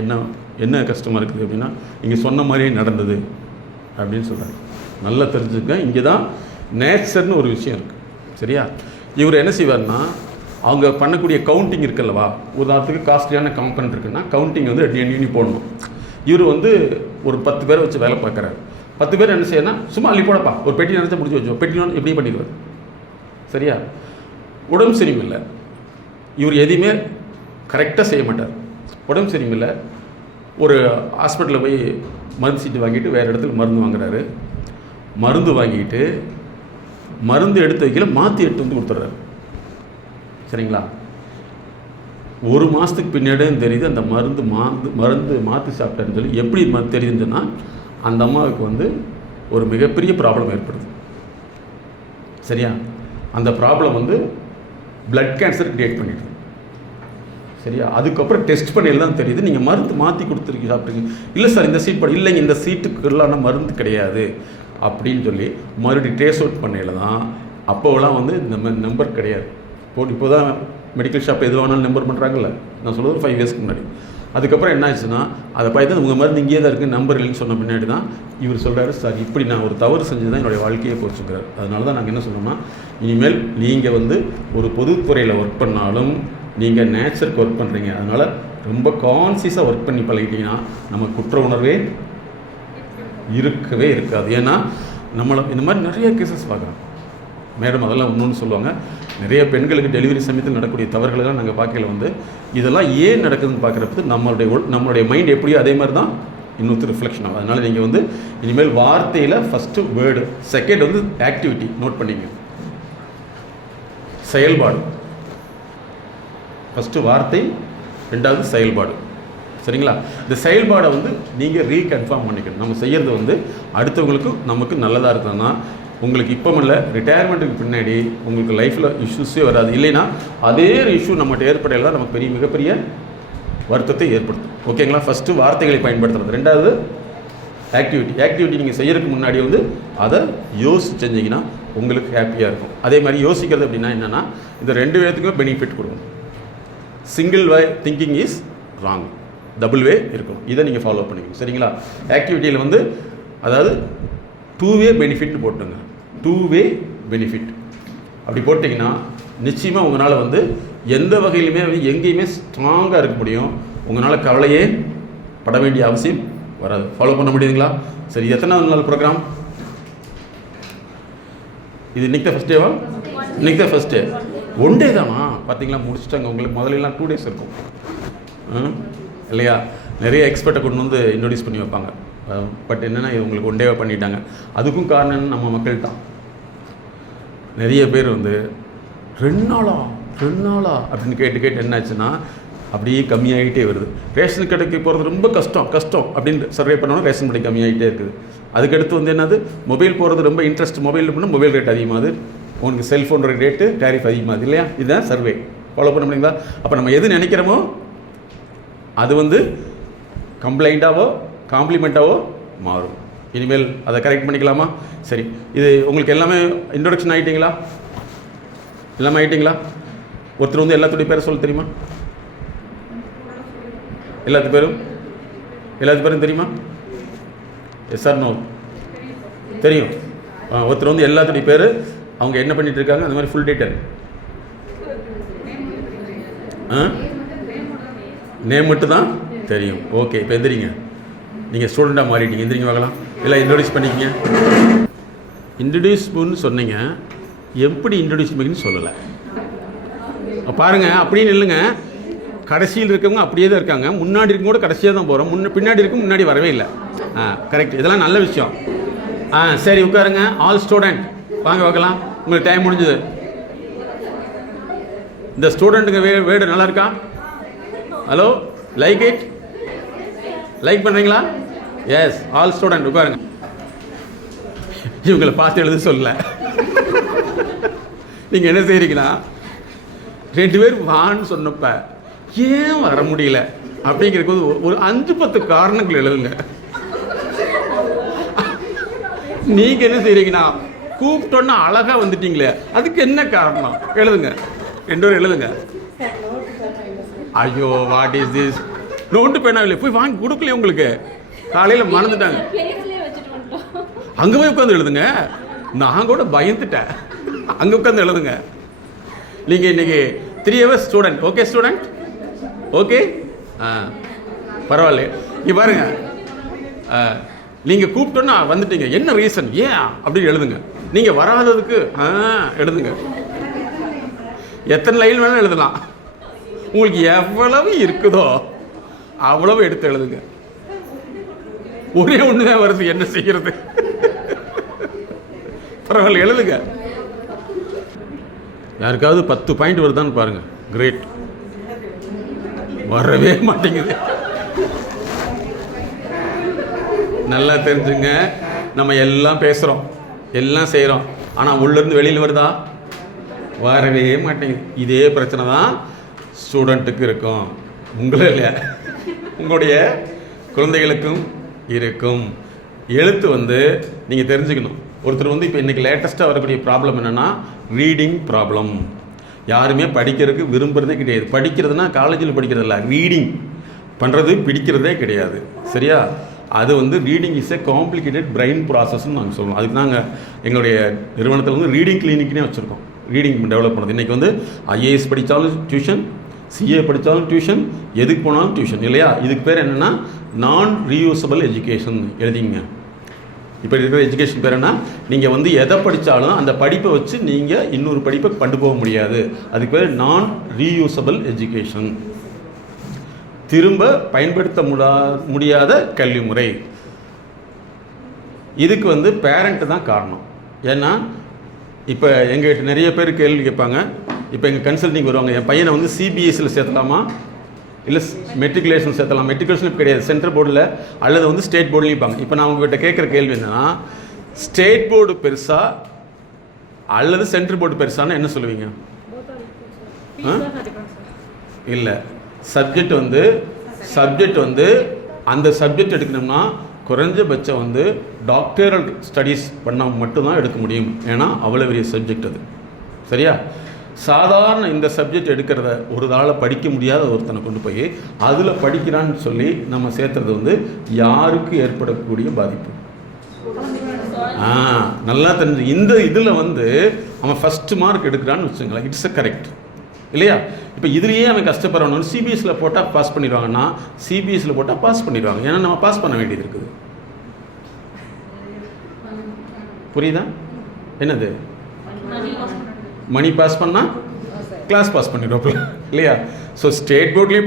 என்ன கஷ்டமாக இருக்குது அப்படின்னா, நீங்கள் சொன்ன மாதிரியே நடந்தது அப்படின்னு சொல்கிறாரு. நல்லா தெரிஞ்சுக்க, இங்கே தான் நேச்சர்னு ஒரு விஷயம் இருக்குது சரியா. இவர் என்ன செய்வார்னா, அவங்க பண்ணக்கூடிய கவுண்டிங் இருக்குல்லவா, உதாரணத்துக்கு காஸ்ட்லியான கம்பெனி இருக்குன்னா கவுண்டிங் வந்து எண்ணி போடணும். இவர் வந்து ஒரு 10 பேரை வச்சு வேலை பார்க்குறாரு. 10 பேர் என்ன செய்யணும்னா, சும்மா அள்ளி போடப்பா, ஒரு பெட்டி நினைச்சா முடிச்சு வச்சோம், பெட்டி எப்படி பண்ணிடுவார் சரியா. உடம்பு சரியில்லை, இவர் எதையுமே கரெக்டாக செய்ய மாட்டார். உடம்பு சரியில்லை, ஒரு ஹாஸ்பிட்டலில் போய் மருந்து சீட்டு வாங்கிட்டு வேறு இடத்துல மருந்து வாங்குறாரு. மருந்து வாங்கிட்டு மருந்து எடுத்து வைக்கல, மாற்றி எடுத்து வந்து கொடுத்துட்றாரு சரிங்களா. 1 மாதத்துக்கு பின்னாடியும் தெரியுது அந்த மருந்து மாற்றி சாப்பிட்டேன்னு சொல்லி. எப்படி தெரியுதுன்னு சொன்னால், அந்த அம்மாவுக்கு வந்து ஒரு மிகப்பெரிய ப்ராப்ளம் ஏற்படுது சரியா. அந்த ப்ராப்ளம் வந்து பிளட் கேன்சர் கிரியேட் பண்ணிடுது சரியா. அதுக்கப்புறம் டெஸ்ட் பண்ணியில் தான் தெரியுது, நீங்கள் மருந்து மாற்றி கொடுத்துருக்கீங்க சாப்பிட்ருக்கீங்க. இல்லை சார் இந்த சீட் இல்லைங்க, இந்த சீட்டுக்குள்ளான மருந்து கிடையாது அப்படின்னு சொல்லி மறுபடியும் ட்ரேஸ் அவுட் பண்ணையில் தான் அப்போவெல்லாம் வந்து இந்த நம்பர் கிடையாது. இப்போ தான் மெடிக்கல் ஷாப் எது வேணாலும் நம்பர் பண்ணுறாங்கல்ல, நான் சொல்கிறது 5 இயர்ஸ்க்கு முன்னாடி. அதுக்கப்புறம் என்ன ஆச்சுன்னா அதை பார்த்து உங்கள் மருந்து இங்கேயே தான் இருக்குது, நம்பர் இல்லைன்னு சொன்ன பின்னாடி தான் இவர் சொல்கிறாரு, சார் இப்படி நான் ஒரு தவறு செஞ்சு தான் என்னுடைய வாழ்க்கையை போச்சுக்கிறார். அதனால தான் நாங்கள் என்ன சொன்னோம்னா, இனிமேல் நீங்கள் வந்து ஒரு பொதுத்துறையில் ஒர்க் பண்ணாலும் நீங்கள் நேச்சருக்கு ஒர்க் பண்ணுறீங்க, அதனால் ரொம்ப கான்சியஸாக ஒர்க் பண்ணி பழகிட்டீங்கன்னா நம்ம குற்ற உணர்வே இருக்கவே இருக்காது. ஏன்னா நம்மளை இந்த மாதிரி நிறைய கேசஸ் பார்க்குறோம். மேடம் அதெல்லாம் இன்னொன்று சொல்லுவாங்க, நிறைய பெண்களுக்கு டெலிவரி சமயத்தில் நடக்கக்கூடிய தவறுகளெல்லாம் நாங்கள் பார்க்கல வந்து இதெல்லாம் ஏன் நடக்குதுன்னு பார்க்குறப்ப நம்மளுடைய மைண்ட் எப்படியோ அதே மாதிரி தான் இன்னொருத்தர் ரிஃப்ளெக்ஷன் ஆகும். அதனால் நீங்கள் வந்து இனிமேல் வார்த்தையில் ஃபஸ்ட்டு வேர்டு, செகண்ட் வந்து ஆக்டிவிட்டி நோட் பண்ணிங்க, செயல்பாடு. ஃபஸ்ட்டு வார்த்தை, ரெண்டாவது செயல்பாடு. சரிங்களா? இந்த செயல்பாடை வந்து நீங்கள் ரீகன்ஃபார்ம் பண்ணிக்கணும். நம்ம செய்கிறது வந்து அடுத்தவங்களுக்கு நமக்கு நல்லதாக இருக்குதுன்னா உங்களுக்கு இப்போ இல்லை, ரிட்டையர்மெண்ட்டுக்கு பின்னாடி உங்களுக்கு லைஃப்பில் இஷ்யூஸே வராது. இல்லைன்னா அதே இஷ்யூ நம்மகிட்ட ஏற்படையில் தான் நமக்கு மிகப்பெரிய வருத்தத்தை ஏற்படுத்தும். ஓகேங்களா? ஃபஸ்ட்டு வார்த்தைகளை பயன்படுத்துறது, ரெண்டாவது ஆக்டிவிட்டி நீங்கள் செய்யறதுக்கு முன்னாடி வந்து அதை யோசிச்சு செஞ்சிங்கன்னா உங்களுக்கு ஹாப்பியாக இருக்கும். அதே மாதிரி யோசிக்கிறது அப்படின்னா என்னென்னா இந்த 2 விதத்துக்குமே பெனிஃபிட் கொடுக்கும். Single way thinking is wrong, double way இருக்கும். இதை நீங்கள் ஃபாலோ பண்ணிக்கணும். சரிங்களா? ஆக்டிவிட்டியில் வந்து அதாவது 2 வே பெனிஃபிட்னு போட்டுங்க, 2 வே பெனிஃபிட் அப்படி போட்டிங்கன்னா நிச்சயமாக உங்களால் வந்து எந்த வகையிலுமே எங்கேயுமே ஸ்ட்ராங்காக இருக்க முடியும். உங்களால் கவலையே பட வேண்டிய அவசியம் வராது. ஃபாலோ பண்ண முடியுதுங்களா? சரி, எத்தனாவது நாள் ப்ரோக்ராம் இது? இன்றைக்கி தான் ஃபஸ்ட் டேவா? இன்றைக்கி தான் ஃபஸ்ட் டே. 1 டே தானா? பார்த்தீங்களா, முடிச்சுட்டாங்க. உங்களுக்கு முதலெல்லாம் 2 டேஸ் இருக்கும் இல்லையா? நிறைய எக்ஸ்பர்ட்டை கொண்டு வந்து இன்ட்ரடியூஸ் பண்ணி வைப்பாங்க. பட் என்னென்னா இது உங்களுக்கு 1 டேவாக பண்ணிட்டாங்க. அதுக்கும் காரணம் நம்ம மக்கள் தான். நிறைய பேர் வந்து 2 நாளா அப்படின்னு கேட்டு என்னாச்சுன்னா அப்படியே கம்மியாகிட்டே வருது. ரேஷன் கடைக்கு போகிறது ரொம்ப கஷ்டம் அப்படின்னு சர்வே பண்ணாலும் ரேஷன் கடை கம்மியாகிட்டே இருக்குது. அதுக்கடுத்து வந்து என்னது, மொபைல் போகிறது ரொம்ப இன்ட்ரெஸ்ட், மொபைல் பண்ணால் மொபைல் ரேட் அதிகமாகுது, உங்களுக்கு செல்ஃபோன் ரேட்டு டேரிஃப் அதிகமாகுது இல்லையா? இதுதான் சர்வே. ஃபாலோ பண்ண முடியுங்களா? அப்போ நம்ம எது நினைக்கிறோமோ அது வந்து கம்ப்ளைண்ட்டாவோ காம்ப்ளிமெண்ட்டாவோ மாறும். இனிமேல் அதை கரெக்ட் பண்ணிக்கலாமா? சரி, இது உங்களுக்கு எல்லாமே இன்ட்ரொடக்ஷன் ஆகிட்டிங்களா? எல்லாமே ஆகிட்டிங்களா? ஒருத்தர் வந்து எல்லாத்துடைய பேரை சொல்ல தெரியுமா? எல்லாத்து பேரும் தெரியுமா? Yes or no? தெரியும். ஒருத்தர் வந்து எல்லாத்துடைய பேர், அவங்க என்ன பண்ணிட்டு இருக்காங்க, அந்த மாதிரி ஃபுல் டீட்டெயில். நேம் மட்டும் தான் தெரியும். ஓகே, இப்போ எந்திரிங்க. நீங்கள் ஸ்டூடெண்ட்டாக மாறிட்டீங்க. எந்திரிங்க பார்க்கலாம். எல்லாம் இன்ட்ரடியூஸ் பண்ணிக்கிங்க. இன்ட்ரடியூஸ் பண்ணு சொன்னீங்க, எப்படி இன்ட்ரடியூஸ் பண்ணிங்கன்னு சொல்லலை. பாருங்கள், அப்படின்னு இல்லைங்க. கடைசியில் இருக்கவங்க அப்படியே தான் இருக்காங்க, முன்னாடி இருக்கும் கூட கடைசியாக தான் போகிறோம், பின்னாடி இருக்கும் முன்னாடி வரவே இல்லை. கரெக்ட், இதெல்லாம் நல்ல விஷயம். சரி, உட்காருங்க. ஆல் ஸ்டூடெண்ட் வாங்க பார்க்கலாம். உங்களுக்கு டைம் முடிஞ்சது. இந்த ஸ்டூடெண்ட்டுங்க வேர்டு நல்லா இருக்கா? Hello, like it? லைக் பண்ணுறீங்களா? எஸ், ஆல் ஸ்டூடெண்ட் உட்காருங்க. இவங்களை பார்த்து எழுத சொல்லலை. நீங்கள் என்ன செய்கிறீங்கன்னா, 2 பேர் வான்னு சொன்னப்ப ஏன் வர முடியல அப்படிங்கிறதுக்கு ஒரு 5-10 காரணங்கள் எழுதுங்க. நீங்க என்ன செய்றீங்கன்னா, கூப்பிட்டோன்னா அழகா வந்துட்டீங்களே, அதுக்கு என்ன காரணம் எழுதுங்க. 2 பேரும் எழுதுங்க. ஐயோ, வாட் இஸ் திஸ்? நோட்டு பேனா இல்லை, போய் வாங்கி கொடுக்கலையே உங்களுக்கு. காலையில் மறந்துட்டாங்க. அங்கே போய் உட்காந்து எழுதுங்க. நான் கூட பயந்துட்டேன். அங்கே உட்காந்து எழுதுங்க. நீங்கள் இன்னைக்கு 3 hours student. Okay student? Okay, பரவாயில்ல. இங்கே பாருங்க, நீங்கள் கூப்பிட்டோன்னா வந்துட்டீங்க, என்ன ரீசன், ஏன் அப்படின்னு எழுதுங்க. நீங்கள் வராததுக்கு எழுதுங்க. எத்தனை லைன் வேணாலும் எழுதலாம். உங்களுக்கு எவ்வளவு இருக்குதோ அவ்வளவு எடுத்து எழுதுங்க. ஒரே ஒன்றுதான் வருது, என்ன செய்யறது? பரவாயில்ல, எழுதுங்க. யாருக்காவது 10 பாயிண்ட் வருதான்னு பாருங்க. கிரேட். வரவே மாட்டேங்குது. நல்லா தெரிஞ்சுங்க, நம்ம எல்லாம் பேசுகிறோம், எல்லாம் செய்கிறோம், ஆனால் உள்ளேருந்து வெளியில் வருதா? வரவே மாட்டேங்குது. இதே பிரச்சனை தான் ஸ்டூடெண்ட்டுக்கு இருக்கும், உங்களே இல்லை, உங்களுடைய குழந்தைகளுக்கும் இருக்கும். எழுத்து வந்து நீங்கள் தெரிஞ்சுக்கணும். ஒருத்தர் வந்து இப்போ இன்றைக்கி லேட்டஸ்ட்டாக வரக்கூடிய ப்ராப்ளம் என்னென்னா ரீடிங் ப்ராப்ளம். யாருமே படிக்கிறதுக்கு விரும்புகிறதே கிடையாது. படிக்கிறதுனா காலேஜில் படிக்கிறதில்ல, ரீடிங் பண்ணுறது பிடிக்கிறதே கிடையாது. சரியா? அது வந்து reading is a complicated brain ப்ராசஸ்ன்னு நாங்கள் சொல்லுவோம். அதுக்கு நாங்கள் எங்களுடைய நிறுவனத்தில் வந்து ரீடிங் கிளினிக்னே வச்சுருக்கோம். ரீடிங் டெவலப் பண்ணுறது. இன்றைக்கி வந்து ஐஏஎஸ் படித்தாலும் டியூஷன், சிஏ படித்தாலும் டியூஷன், எதுக்கு போனாலும் டியூஷன் இல்லையா? இதுக்கு பேர் என்னென்னா நான் ரீயூசபிள் எஜுகேஷன் எழுதிங்க. இப்போ இருக்கிற எஜுகேஷன் பேர் என்ன? நீங்கள் வந்து எதை படித்தாலும் அந்த படிப்பை வச்சு நீங்கள் இன்னொரு படிப்பை கொண்டு போக முடியாது. அதுக்கு பேர் நான் ரீயூசபிள் எஜுகேஷன். திரும்ப பயன்படுத்த முடியாத கல்வி முறை. இதுக்கு வந்து பேரண்ட்டு தான் காரணம். ஏன்னா இப்போ எங்கள்கிட்ட நிறைய பேர் கேள்வி கேட்பாங்க. இப்போ எங்கள் கன்சல்டிங் வருவாங்க, என் பையனை வந்து சிபிஎஸ்சியில் சேர்த்தலாமா இல்லை மெட்ரிகுலேஷன் சேர்த்தலாம். மெட்ரிகுலேஷன் கிடையாது, சென்ட்ரல் போர்டில் அல்லது வந்து ஸ்டேட் போர்டுலையும் இருப்பாங்க. இப்போ நான் உங்கள்கிட்ட கேட்குற கேள்வி என்னென்னா, ஸ்டேட் போர்டு பெருசா அல்லது சென்ட்ரல் போர்டு பெருசான்னு என்ன சொல்லுவீங்க? இல்லை, சப்ஜெக்ட் வந்து அந்த சப்ஜெக்ட் எடுக்கணும்னா குறைஞ்சபட்சம் வந்து டாக்டரல் ஸ்டடீஸ் பண்ணால் மட்டும்தான் எடுக்க முடியும். ஏன்னா அவ்வளோ பெரிய சப்ஜெக்ட் அது. சரியா? சாதாரண இந்த சப்ஜெக்ட் எடுக்கிறத ஒரு ஆளை படிக்க முடியாத ஒருத்தனை கொண்டு போய் அதில் படிக்கிறான்னு சொல்லி நம்ம சேர்த்துறது வந்து யாருக்கு ஏற்படக்கூடிய பாதிப்பு? நல்லா தெரிஞ்சு இந்த இதில் வந்து அவன் ஃபஸ்ட்டு மார்க் எடுக்கிறான்னு வச்சுங்களேன், இட்ஸ் அ கரெக்ட் இல்லையா? இப்போ இதுலேயே அவன் கஷ்டப்படுறவனு சிபிஎஸ்சியில் போட்டால் பாஸ் பண்ணிடுவாங்கன்னா சிபிஎஸ்சியில் போட்டால் பாஸ் பண்ணிடுவாங்க. ஏன்னா நம்ம பாஸ் பண்ண வேண்டியது இருக்குது. புரியுதா? என்னது? மணி பாஸ் பண்ணால் கிளாஸ் பாஸ் பண்ணிடுவோம் இல்லையா? ஸோ ஸ்டேட் போர்ட்லேயே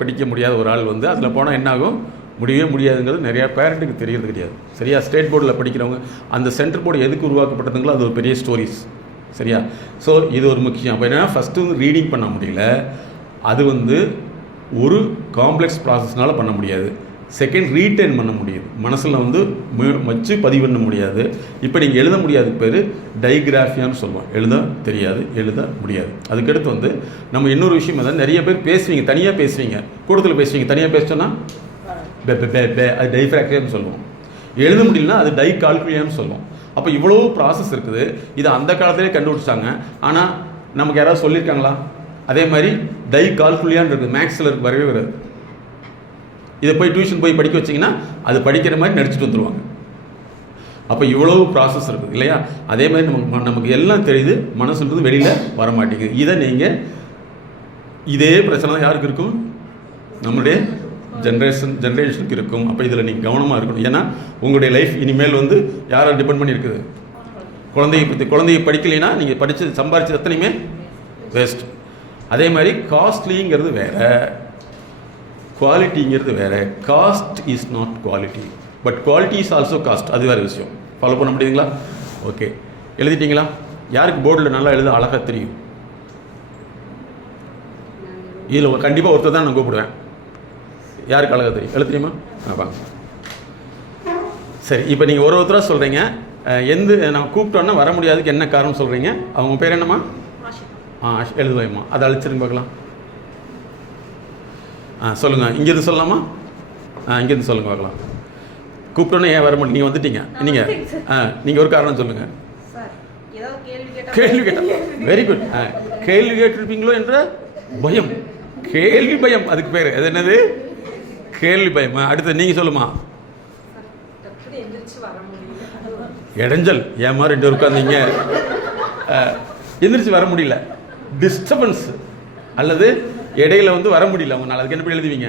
படிக்க முடியாத ஒரு ஆள் வந்து அதில் போனால் என்ன ஆகும்? முடியவே முடியாதுங்கிறது நிறையா பேரண்ட்டுக்கு தெரியறது கிடையாது. சரியா? ஸ்டேட் போர்டில் படிக்கிறவங்க அந்த சென்ட்ரல் போர்டு எதுக்கு உருவாக்கப்பட்டதுங்களோ அது ஒரு பெரிய ஸ்டோரிஸ். சரியா? ஸோ இது ஒரு முக்கியம். அப்போ என்னென்னா ஃபஸ்ட்டு வந்து ரீடிங் பண்ண முடியல, அது வந்து ஒரு காம்ப்ளெக்ஸ் ப்ராசஸ்னால் பண்ண முடியாது. செகண்ட், ரீட்டைன் பண்ண முடியுது, மனசில் வந்து வச்சு பதிவு பண்ண முடியாது. இப்போ நீங்கள் எழுத முடியாதுக்கு பேர் டைகிராஃபியான்னு சொல்லுவோம். எழுத தெரியாது, எழுத முடியாது. அதுக்கடுத்து வந்து நம்ம இன்னொரு விஷயம் அதான், நிறைய பேர் பேசுவீங்க, தனியாக பேசுவீங்க, கூட்டத்தில் பேசுவீங்க. தனியாக பேசிட்டோன்னா அது டைஃப்ராக்டியான்னு சொல்லுவோம். எழுத முடியலன்னா அது டை கால்குலியான்னு சொல்லுவோம். அப்போ இவ்வளோ ப்ராசஸ் இருக்குது. இதை அந்த காலத்திலே கண்டுபிடிச்சாங்க. ஆனால் நமக்கு யாராவது சொல்லியிருக்காங்களா? அதே மாதிரி டை கால்குலியான்னு இருக்குது, மேக்ஸில் வரவே வராது. இதை போய் டியூஷன் போய் படிக்க வச்சிங்கன்னா அது படிக்கிற மாதிரி நடிச்சுட்டு வந்துடுவாங்க. அப்போ இவ்வளோ ப்ராசஸ் இருக்குது இல்லையா? அதே மாதிரி நமக்கு எல்லாம் தெரியுது, மனசுன்றது வெளியில் வர மாட்டேங்குது. இதை நீங்கள் இதே பிரச்சனை தான் யாருக்கு இருக்கும்? நம்மளுடைய ஜென்ரேஷனுக்கு இருக்கும். அப்போ இதில் நீங்கள் கவனமாக இருக்கணும். ஏன்னா உங்களுடைய லைஃப் இனிமேல் வந்து யாரை டிபெண்ட் பண்ணி இருக்குது? குழந்தையை படிக்கலைன்னா நீங்கள் படித்து சம்பாரிச்சது எத்தனையுமே வேஸ்ட். அதே மாதிரி காஸ்ட்லிங்கிறது வேறு, குவாலிட்டிங்கிறது வேறு. Cost is not quality, but quality is also cost. அது வேறு விஷயம். ஃபாலோ பண்ண முடியுங்களா? ஓகே, எழுதிட்டீங்களா? யாருக்கு போர்டில் நல்லா எழுத அழகாக தெரியும்? இதில் கண்டிப்பாக ஒருத்தர் தான் நான் கூப்பிடுவேன். யாருக்கு அழகாக தெரியும்? எழுத தெரியுமா? வாங்க. சரி, இப்போ நீங்கள் ஒருத்தராக சொல்கிறீங்க. நான் கூப்பிட்டோன்னா வர முடியாதுக்கு என்ன காரணம் சொல்கிறீங்க? அவங்க பேர் என்னம்மா? எழுதுவாயம்மா. அதை அழிச்சிருங்க பார்க்கலாம். சொல்லுங்கள். இங்கேருந்து சொல்லலாமா? இங்கேருந்து சொல்லுங்கள் பார்க்கலாம். கூப்பிட்டோன்னே ஏன் வர முடியும்? நீங்கள் வந்துட்டீங்க. நீங்கள் ஒரு காரணம் சொல்லுங்கள். கேள்வி கேட்டால் வெரி குட். கேள்வி கேட்டிருப்பீங்களோ என்ற பயம், கேள்வி பயம், அதுக்கு பேர் அது என்னது? கேள்வி பயமா? அடுத்து நீங்கள் சொல்லுமா. இடைஞ்சல். ஏமா ரெண்டு உட்காந்தீங்க, எந்திரிச்சு வர முடியல, டிஸ்டர்பன்ஸ் அல்லது இடையில வந்து வர முடியல அவங்களால. அதுக்கு என்ன பண்ணி எழுதுவீங்க?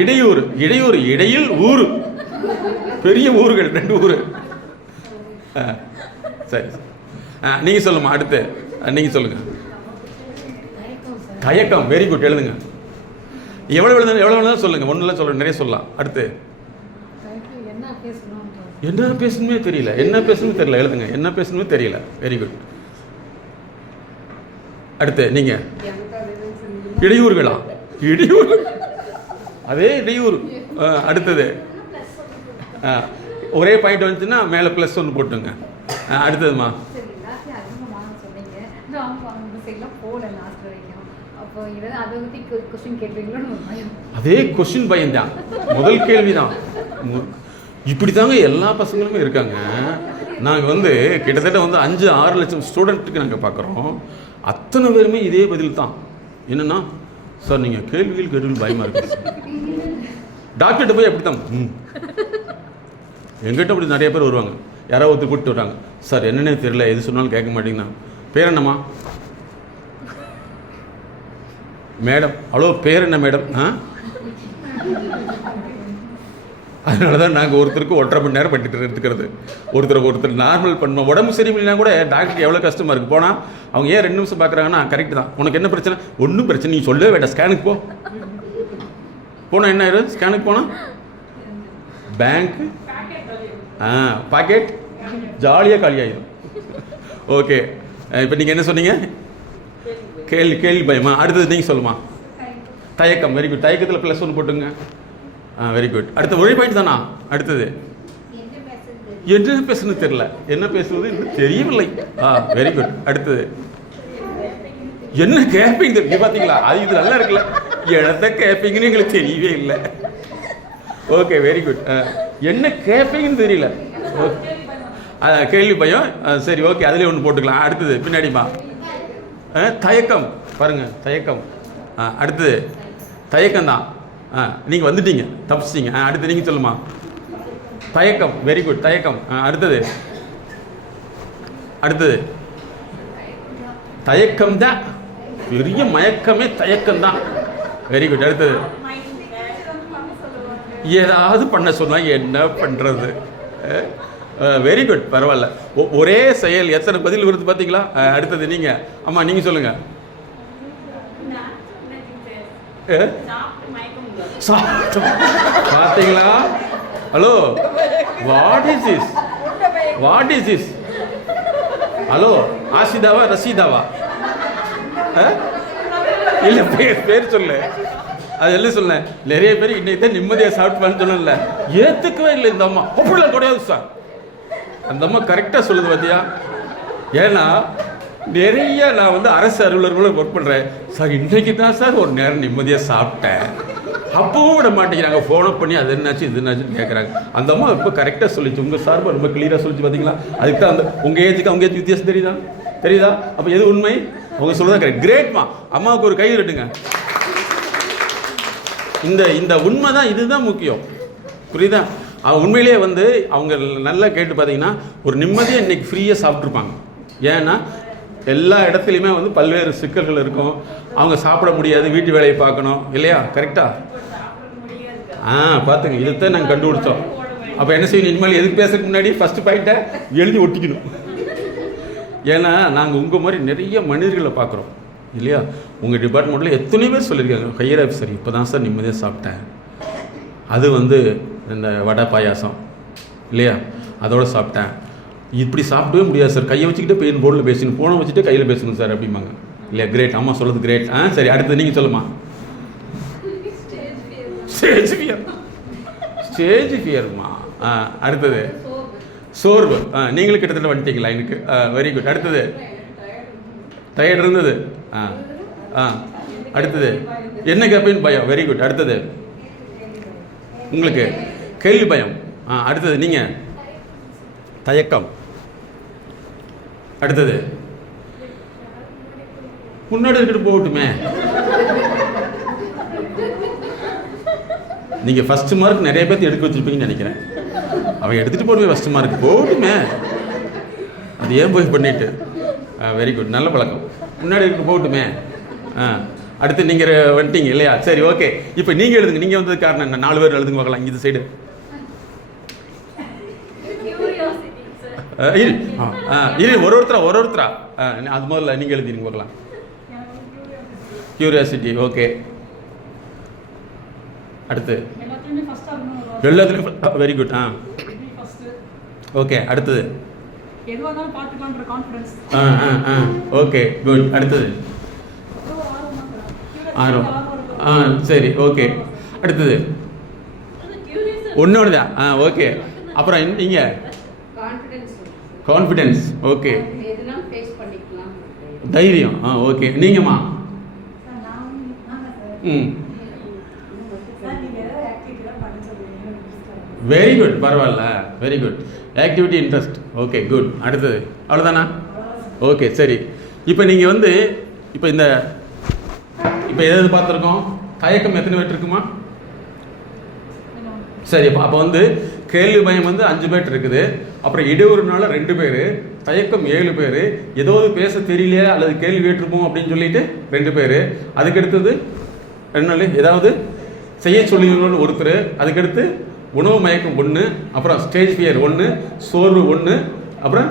இடையூறு. இடையூறு. இடையில் ஊரு, பெரிய ஊர்கள், 2 ஊரு. சரி, நீங்கள் சொல்லுமா. அடுத்து நீங்கள் சொல்லுங்கள். தயக்கம். Very good. எழுதுங்க. எவ்வளோ எழுதுனாலும் சொல்லுங்கள். ஒன்றும் சொல்ல நிறைய சொல்லலாம். அடுத்து என்ன பேசணுமே தெரியல. என்ன பேசணுமே தெரியல. எழுதுங்க. என்ன பேசணுமே தெரியல. Very good. அடுத்து நீங்கள். இடையூறுகளா? இடையூறு. அதே இடையூறு. அடுத்தது ஒரே பாயிண்ட் வந்துச்சுன்னா மேலே +1 போட்டுங்க. அடுத்ததுமா. அதே கொஸ்டின் பயம் தான். முதல் கேள்வி தான். இப்படி தாங்க எல்லா பசங்களுமே இருக்காங்க. நாங்கள் வந்து கிட்டத்தட்ட வந்து 5-6 லட்சம் ஸ்டூடெண்ட்டுக்கு நாங்கள் பார்க்குறோம். அத்தனை பேருமே இதே பதில் தான். என்னென்னா, சார் நீங்கள் கேள்விகள் கேள்விகள் பயமாக இருக்கு சார். டாக்டர்கிட்ட போய் அப்படி தான். எங்கிட்ட அப்படி நிறைய பேர் வருவாங்க. யாராவது ஒருத்தர் கூப்பிட்டு வர்றாங்க, சார் என்னென்னே தெரியல, எது சொன்னாலும் கேட்க மாட்டீங்கன்னா. பேர் என்னம்மா? மேடம். அவ்வளோ பேர் என்ன மேடம்? அதனால தான் நாங்கள் ஒருத்தருக்கு 1.5 மணி நேரம் பண்ணிட்டு எடுத்துக்கிறது. ஒருத்தர் நார்மல் பண்ணோம். உடம்பு சரியில்லைனா கூட டாக்டருக்கு எவ்வளோ கஷ்டமாக இருக்குது. போனால் அவங்க ஏன் 2 நிமிஷம் பார்க்குறாங்கன்னா, கரெக்டு தான், உனக்கு என்ன பிரச்சனை? ஒன்றும் பிரச்சனை நீ சொல்லவே வேண்டாம், ஸ்கேனுக்கு போனால் என்ன ஆயிடும்? ஸ்கேனுக்கு போனால் பேங்க்கு பாக்கெட் ஜாலியாக காலி ஆகிடும். ஓகே, இப்போ நீங்கள் என்ன சொன்னீங்க? கேள்வி பயமா? அடுத்தது நீங்கள் சொல்லுமா? தயக்கம். Very good. தயக்கத்தில் +1 போட்டுங்க. Very good. அடுத்த ஒரே பாயிண்ட் தானா? அடுத்தது என்ன பேசுன்னு தெரியல, என்ன பேசுவது இன்னும் தெரியவில்லை. Very good. அடுத்தது என்ன கேட்பீங்க தெரியும் பார்த்தீங்களா? அது இது நல்லா இருக்குல்ல, என்னத்தை கேட்பீங்கன்னு எங்களுக்கு தெரியவே இல்லை. Okay, very good. என்ன கேட்பீங்கன்னு தெரியல. கேள்வி பயம். சரி, ஓகே, அதிலே ஒன்று போட்டுக்கலாம். அடுத்தது பின்னாடிமா தயக்கம். பாருங்க, தயக்கம். அடுத்தது தயக்கம் தான். நீங்கள் வந்துட்டீங்க, தப்பிச்சிட்டீங்க. அடுத்து நீங்கள் சொல்லுமா? தயக்கம். Very good. தயக்கம். அடுத்தது தயக்கம் தான். பெரிய மயக்கமே தயக்கம் தான். Very good. அடுத்தது ஏதாவது பண்ண சொன்னாங்க, என்ன பண்ணுறது? Very good. பரவாயில்ல. ஒரே செயல் எத்தனை பதில் வருது பார்த்தீங்களா? அடுத்தது நீங்கள். ஆமாம், நீங்கள் சொல்லுங்கள். பார்த்தீங்களா? Hello, what is this? Hello, ஆசிதாவா ரசீதாவா? இல்லை, பேர் சொல்லு. அது எல்லாம் சொல்ல. நிறைய பேர் இன்னைக்கு தான் நிம்மதியாக சாப்பிட்டுவான்னு சொல்லல, ஏற்றுக்கவே இல்லை இந்த அம்மா. அப்படிலாம் கிடையாது சார். அந்த அம்மா கரெக்டாக சொல்லுது பார்த்தியா? ஏன்னா நிறைய நான் வந்து அரசு அலுவலர்களும் ஒர்க் பண்ணுறேன் சார். இன்றைக்கு தான் சார் ஒரு நேரம் நிம்மதியாக சாப்பிட்டேன். அப்பவும் விட மாட்டேங்கிறாங்க. ஃபோனை பண்ணி அது என்னாச்சு இது என்னாச்சுன்னு கேட்குறாங்க. அந்த அம்மா இப்போ கரெக்டாக சொல்லிச்சு. உங்கள் சார்பு ரொம்ப கிளியராக சொல்லிச்சு பார்த்தீங்களா? அதுக்கு தான் அந்த உங்கள் ஏஜுக்கு அவங்க ஏஜ் வித்தியாசம் தெரியுதா? அப்போ எது உண்மை? அவங்க சொல்லுதான் கரெக்ட். கிரேட்மா. அம்மாவுக்கு ஒரு கை இருட்டுங்க. இந்த உண்மை தான், இதுதான் முக்கியம். புரியுதா? அவங்க உண்மையிலேயே வந்து அவங்க நல்லா கேட்டு பார்த்தீங்கன்னா ஒரு நிம்மதியாக இன்றைக்கி ஃப்ரீயாக சாப்பிட்ருப்பாங்க. ஏன்னா எல்லா இடத்துலையுமே வந்து பல்வேறு சிக்கல்கள் இருக்கும். அவங்க சாப்பிட முடியாது, வீட்டு வேலையை பார்க்கணும் இல்லையா? கரெக்டாக பார்த்துங்க. இதைத்தான் நாங்கள் கண்டுபிடிச்சோம். அப்போ என்ன செய்யணும்? இனிமேல் எதுக்கு பேசுறதுக்கு முன்னாடி ஃபஸ்ட்டு பாயிண்ட்டை எழுதி ஒட்டிக்கணும். ஏன்னா நாங்கள் உங்கள் மாதிரி நிறைய மனிதர்களை பார்க்குறோம் இல்லையா? உங்கள் டிபார்ட்மெண்ட்டில் எத்தனையோ பேர் சொல்லியிருக்காங்க, ஹையர் ஆஃபீஸர் இப்போ தான் சார் நிம்மதியாக சாப்பிட்டேன். அது வந்து இந்த வடை பாயாசம் இல்லையா, அதோடு சாப்பிட்டேன். இப்படி சாப்பிடவே முடியாது சார், கையை வச்சுக்கிட்டு பெயின் போர்டில் பேசணும், ஃபோனை வச்சுட்டு கையில் பேசணும் சார் அப்படிம்பாங்க இல்லையா? கிரேட். அம்மா சொல்கிறது கிரேட். சரி, அடுத்து நீங்கள் சொல்லுமா? ஸ்டேஜ் ஃபியர்மா. அடுத்தது சோர்வு. நீங்களும் கிட்டத்தட்ட வந்துட்டீங்களா எனக்கு? Very good. அடுத்தது டயர்ட் இருந்தது. அடுத்தது என்ன கேட்பேன்னு பயம். Very good. அடுத்தது உங்களுக்கு கேள்வி பயம். அடுத்தது நீங்கள் தயக்கம். அடுத்தது முன்னாடி இருக்கிட்டு போகட்டுமே. நீங்கள் ஃபஸ்ட்டு மார்க் நிறைய பேர்த்து எடுக்க வச்சுருப்பீங்கன்னு நினைக்கிறேன். அவன் எடுத்துகிட்டு போடுவே ஃபஸ்ட்டு மார்க் போகட்டுமே, அது ஏன் போய் பண்ணிட்டு. வெரி குட், நல்ல பழக்கம். முன்னாடி இருக்க போகட்டுமே. அடுத்து நீங்கள் வந்துட்டீங்க இல்லையா? சரி, ஓகே. இப்போ நீங்கள் எழுதுங்க. நீங்கள் வந்தது காரணம் என்ன? 4 பேர் எழுதுங்க பார்க்கலாம். இந்த சைடு இரு, ஒரு ஒருத்தரா அது முதல்ல நீங்கள் எழுதிருங்க பார்க்கலாம். கியூரியாசிட்டி. ஓகே. அடுத்து எல்லாத்துலேயும் வெரி குட். ஓகே. அடுத்தது ஓகே, குட். அடுத்தது ஆர்வம். சரி, ஓகே. அடுத்தது ஒன்னோடு தான். ஓகே. அப்புறம் நீங்கள் கான்ஃபிடென்ஸ். ஓகே. தைரியம். ஓகே. நீங்கம்மா? வெரி குட், பரவாயில்ல, very good. Activity interest, okay good. அடுத்தது அவ்வளோதானா? ஓகே சரி. இப்போ நீங்கள் வந்து இப்போ எதாவது பார்த்துருக்கோம். தயக்கம் எத்தனை பேர் இருக்குமா? சரி, அப்போ வந்து கேள்வி பயம் வந்து 5 பேர் இருக்குது. அப்புறம் இடையூறுனால 2 பேர், தயக்கம் 7 பேர், ஏதாவது பேச தெரியலையா அல்லது கேள்வி கேட்டிருப்போம் அப்படின்னு சொல்லிட்டு 2 பேர். அதுக்கடுத்தது என்ன, ஏதாவது செய்ய சொல்லிங்களோன்னு ஒருத்தர். அதுக்கடுத்து உணவு மயக்கம் 1, அப்புறம் ஸ்டேஜ் ஃபியர் 1, சோர்வு 1, அப்புறம்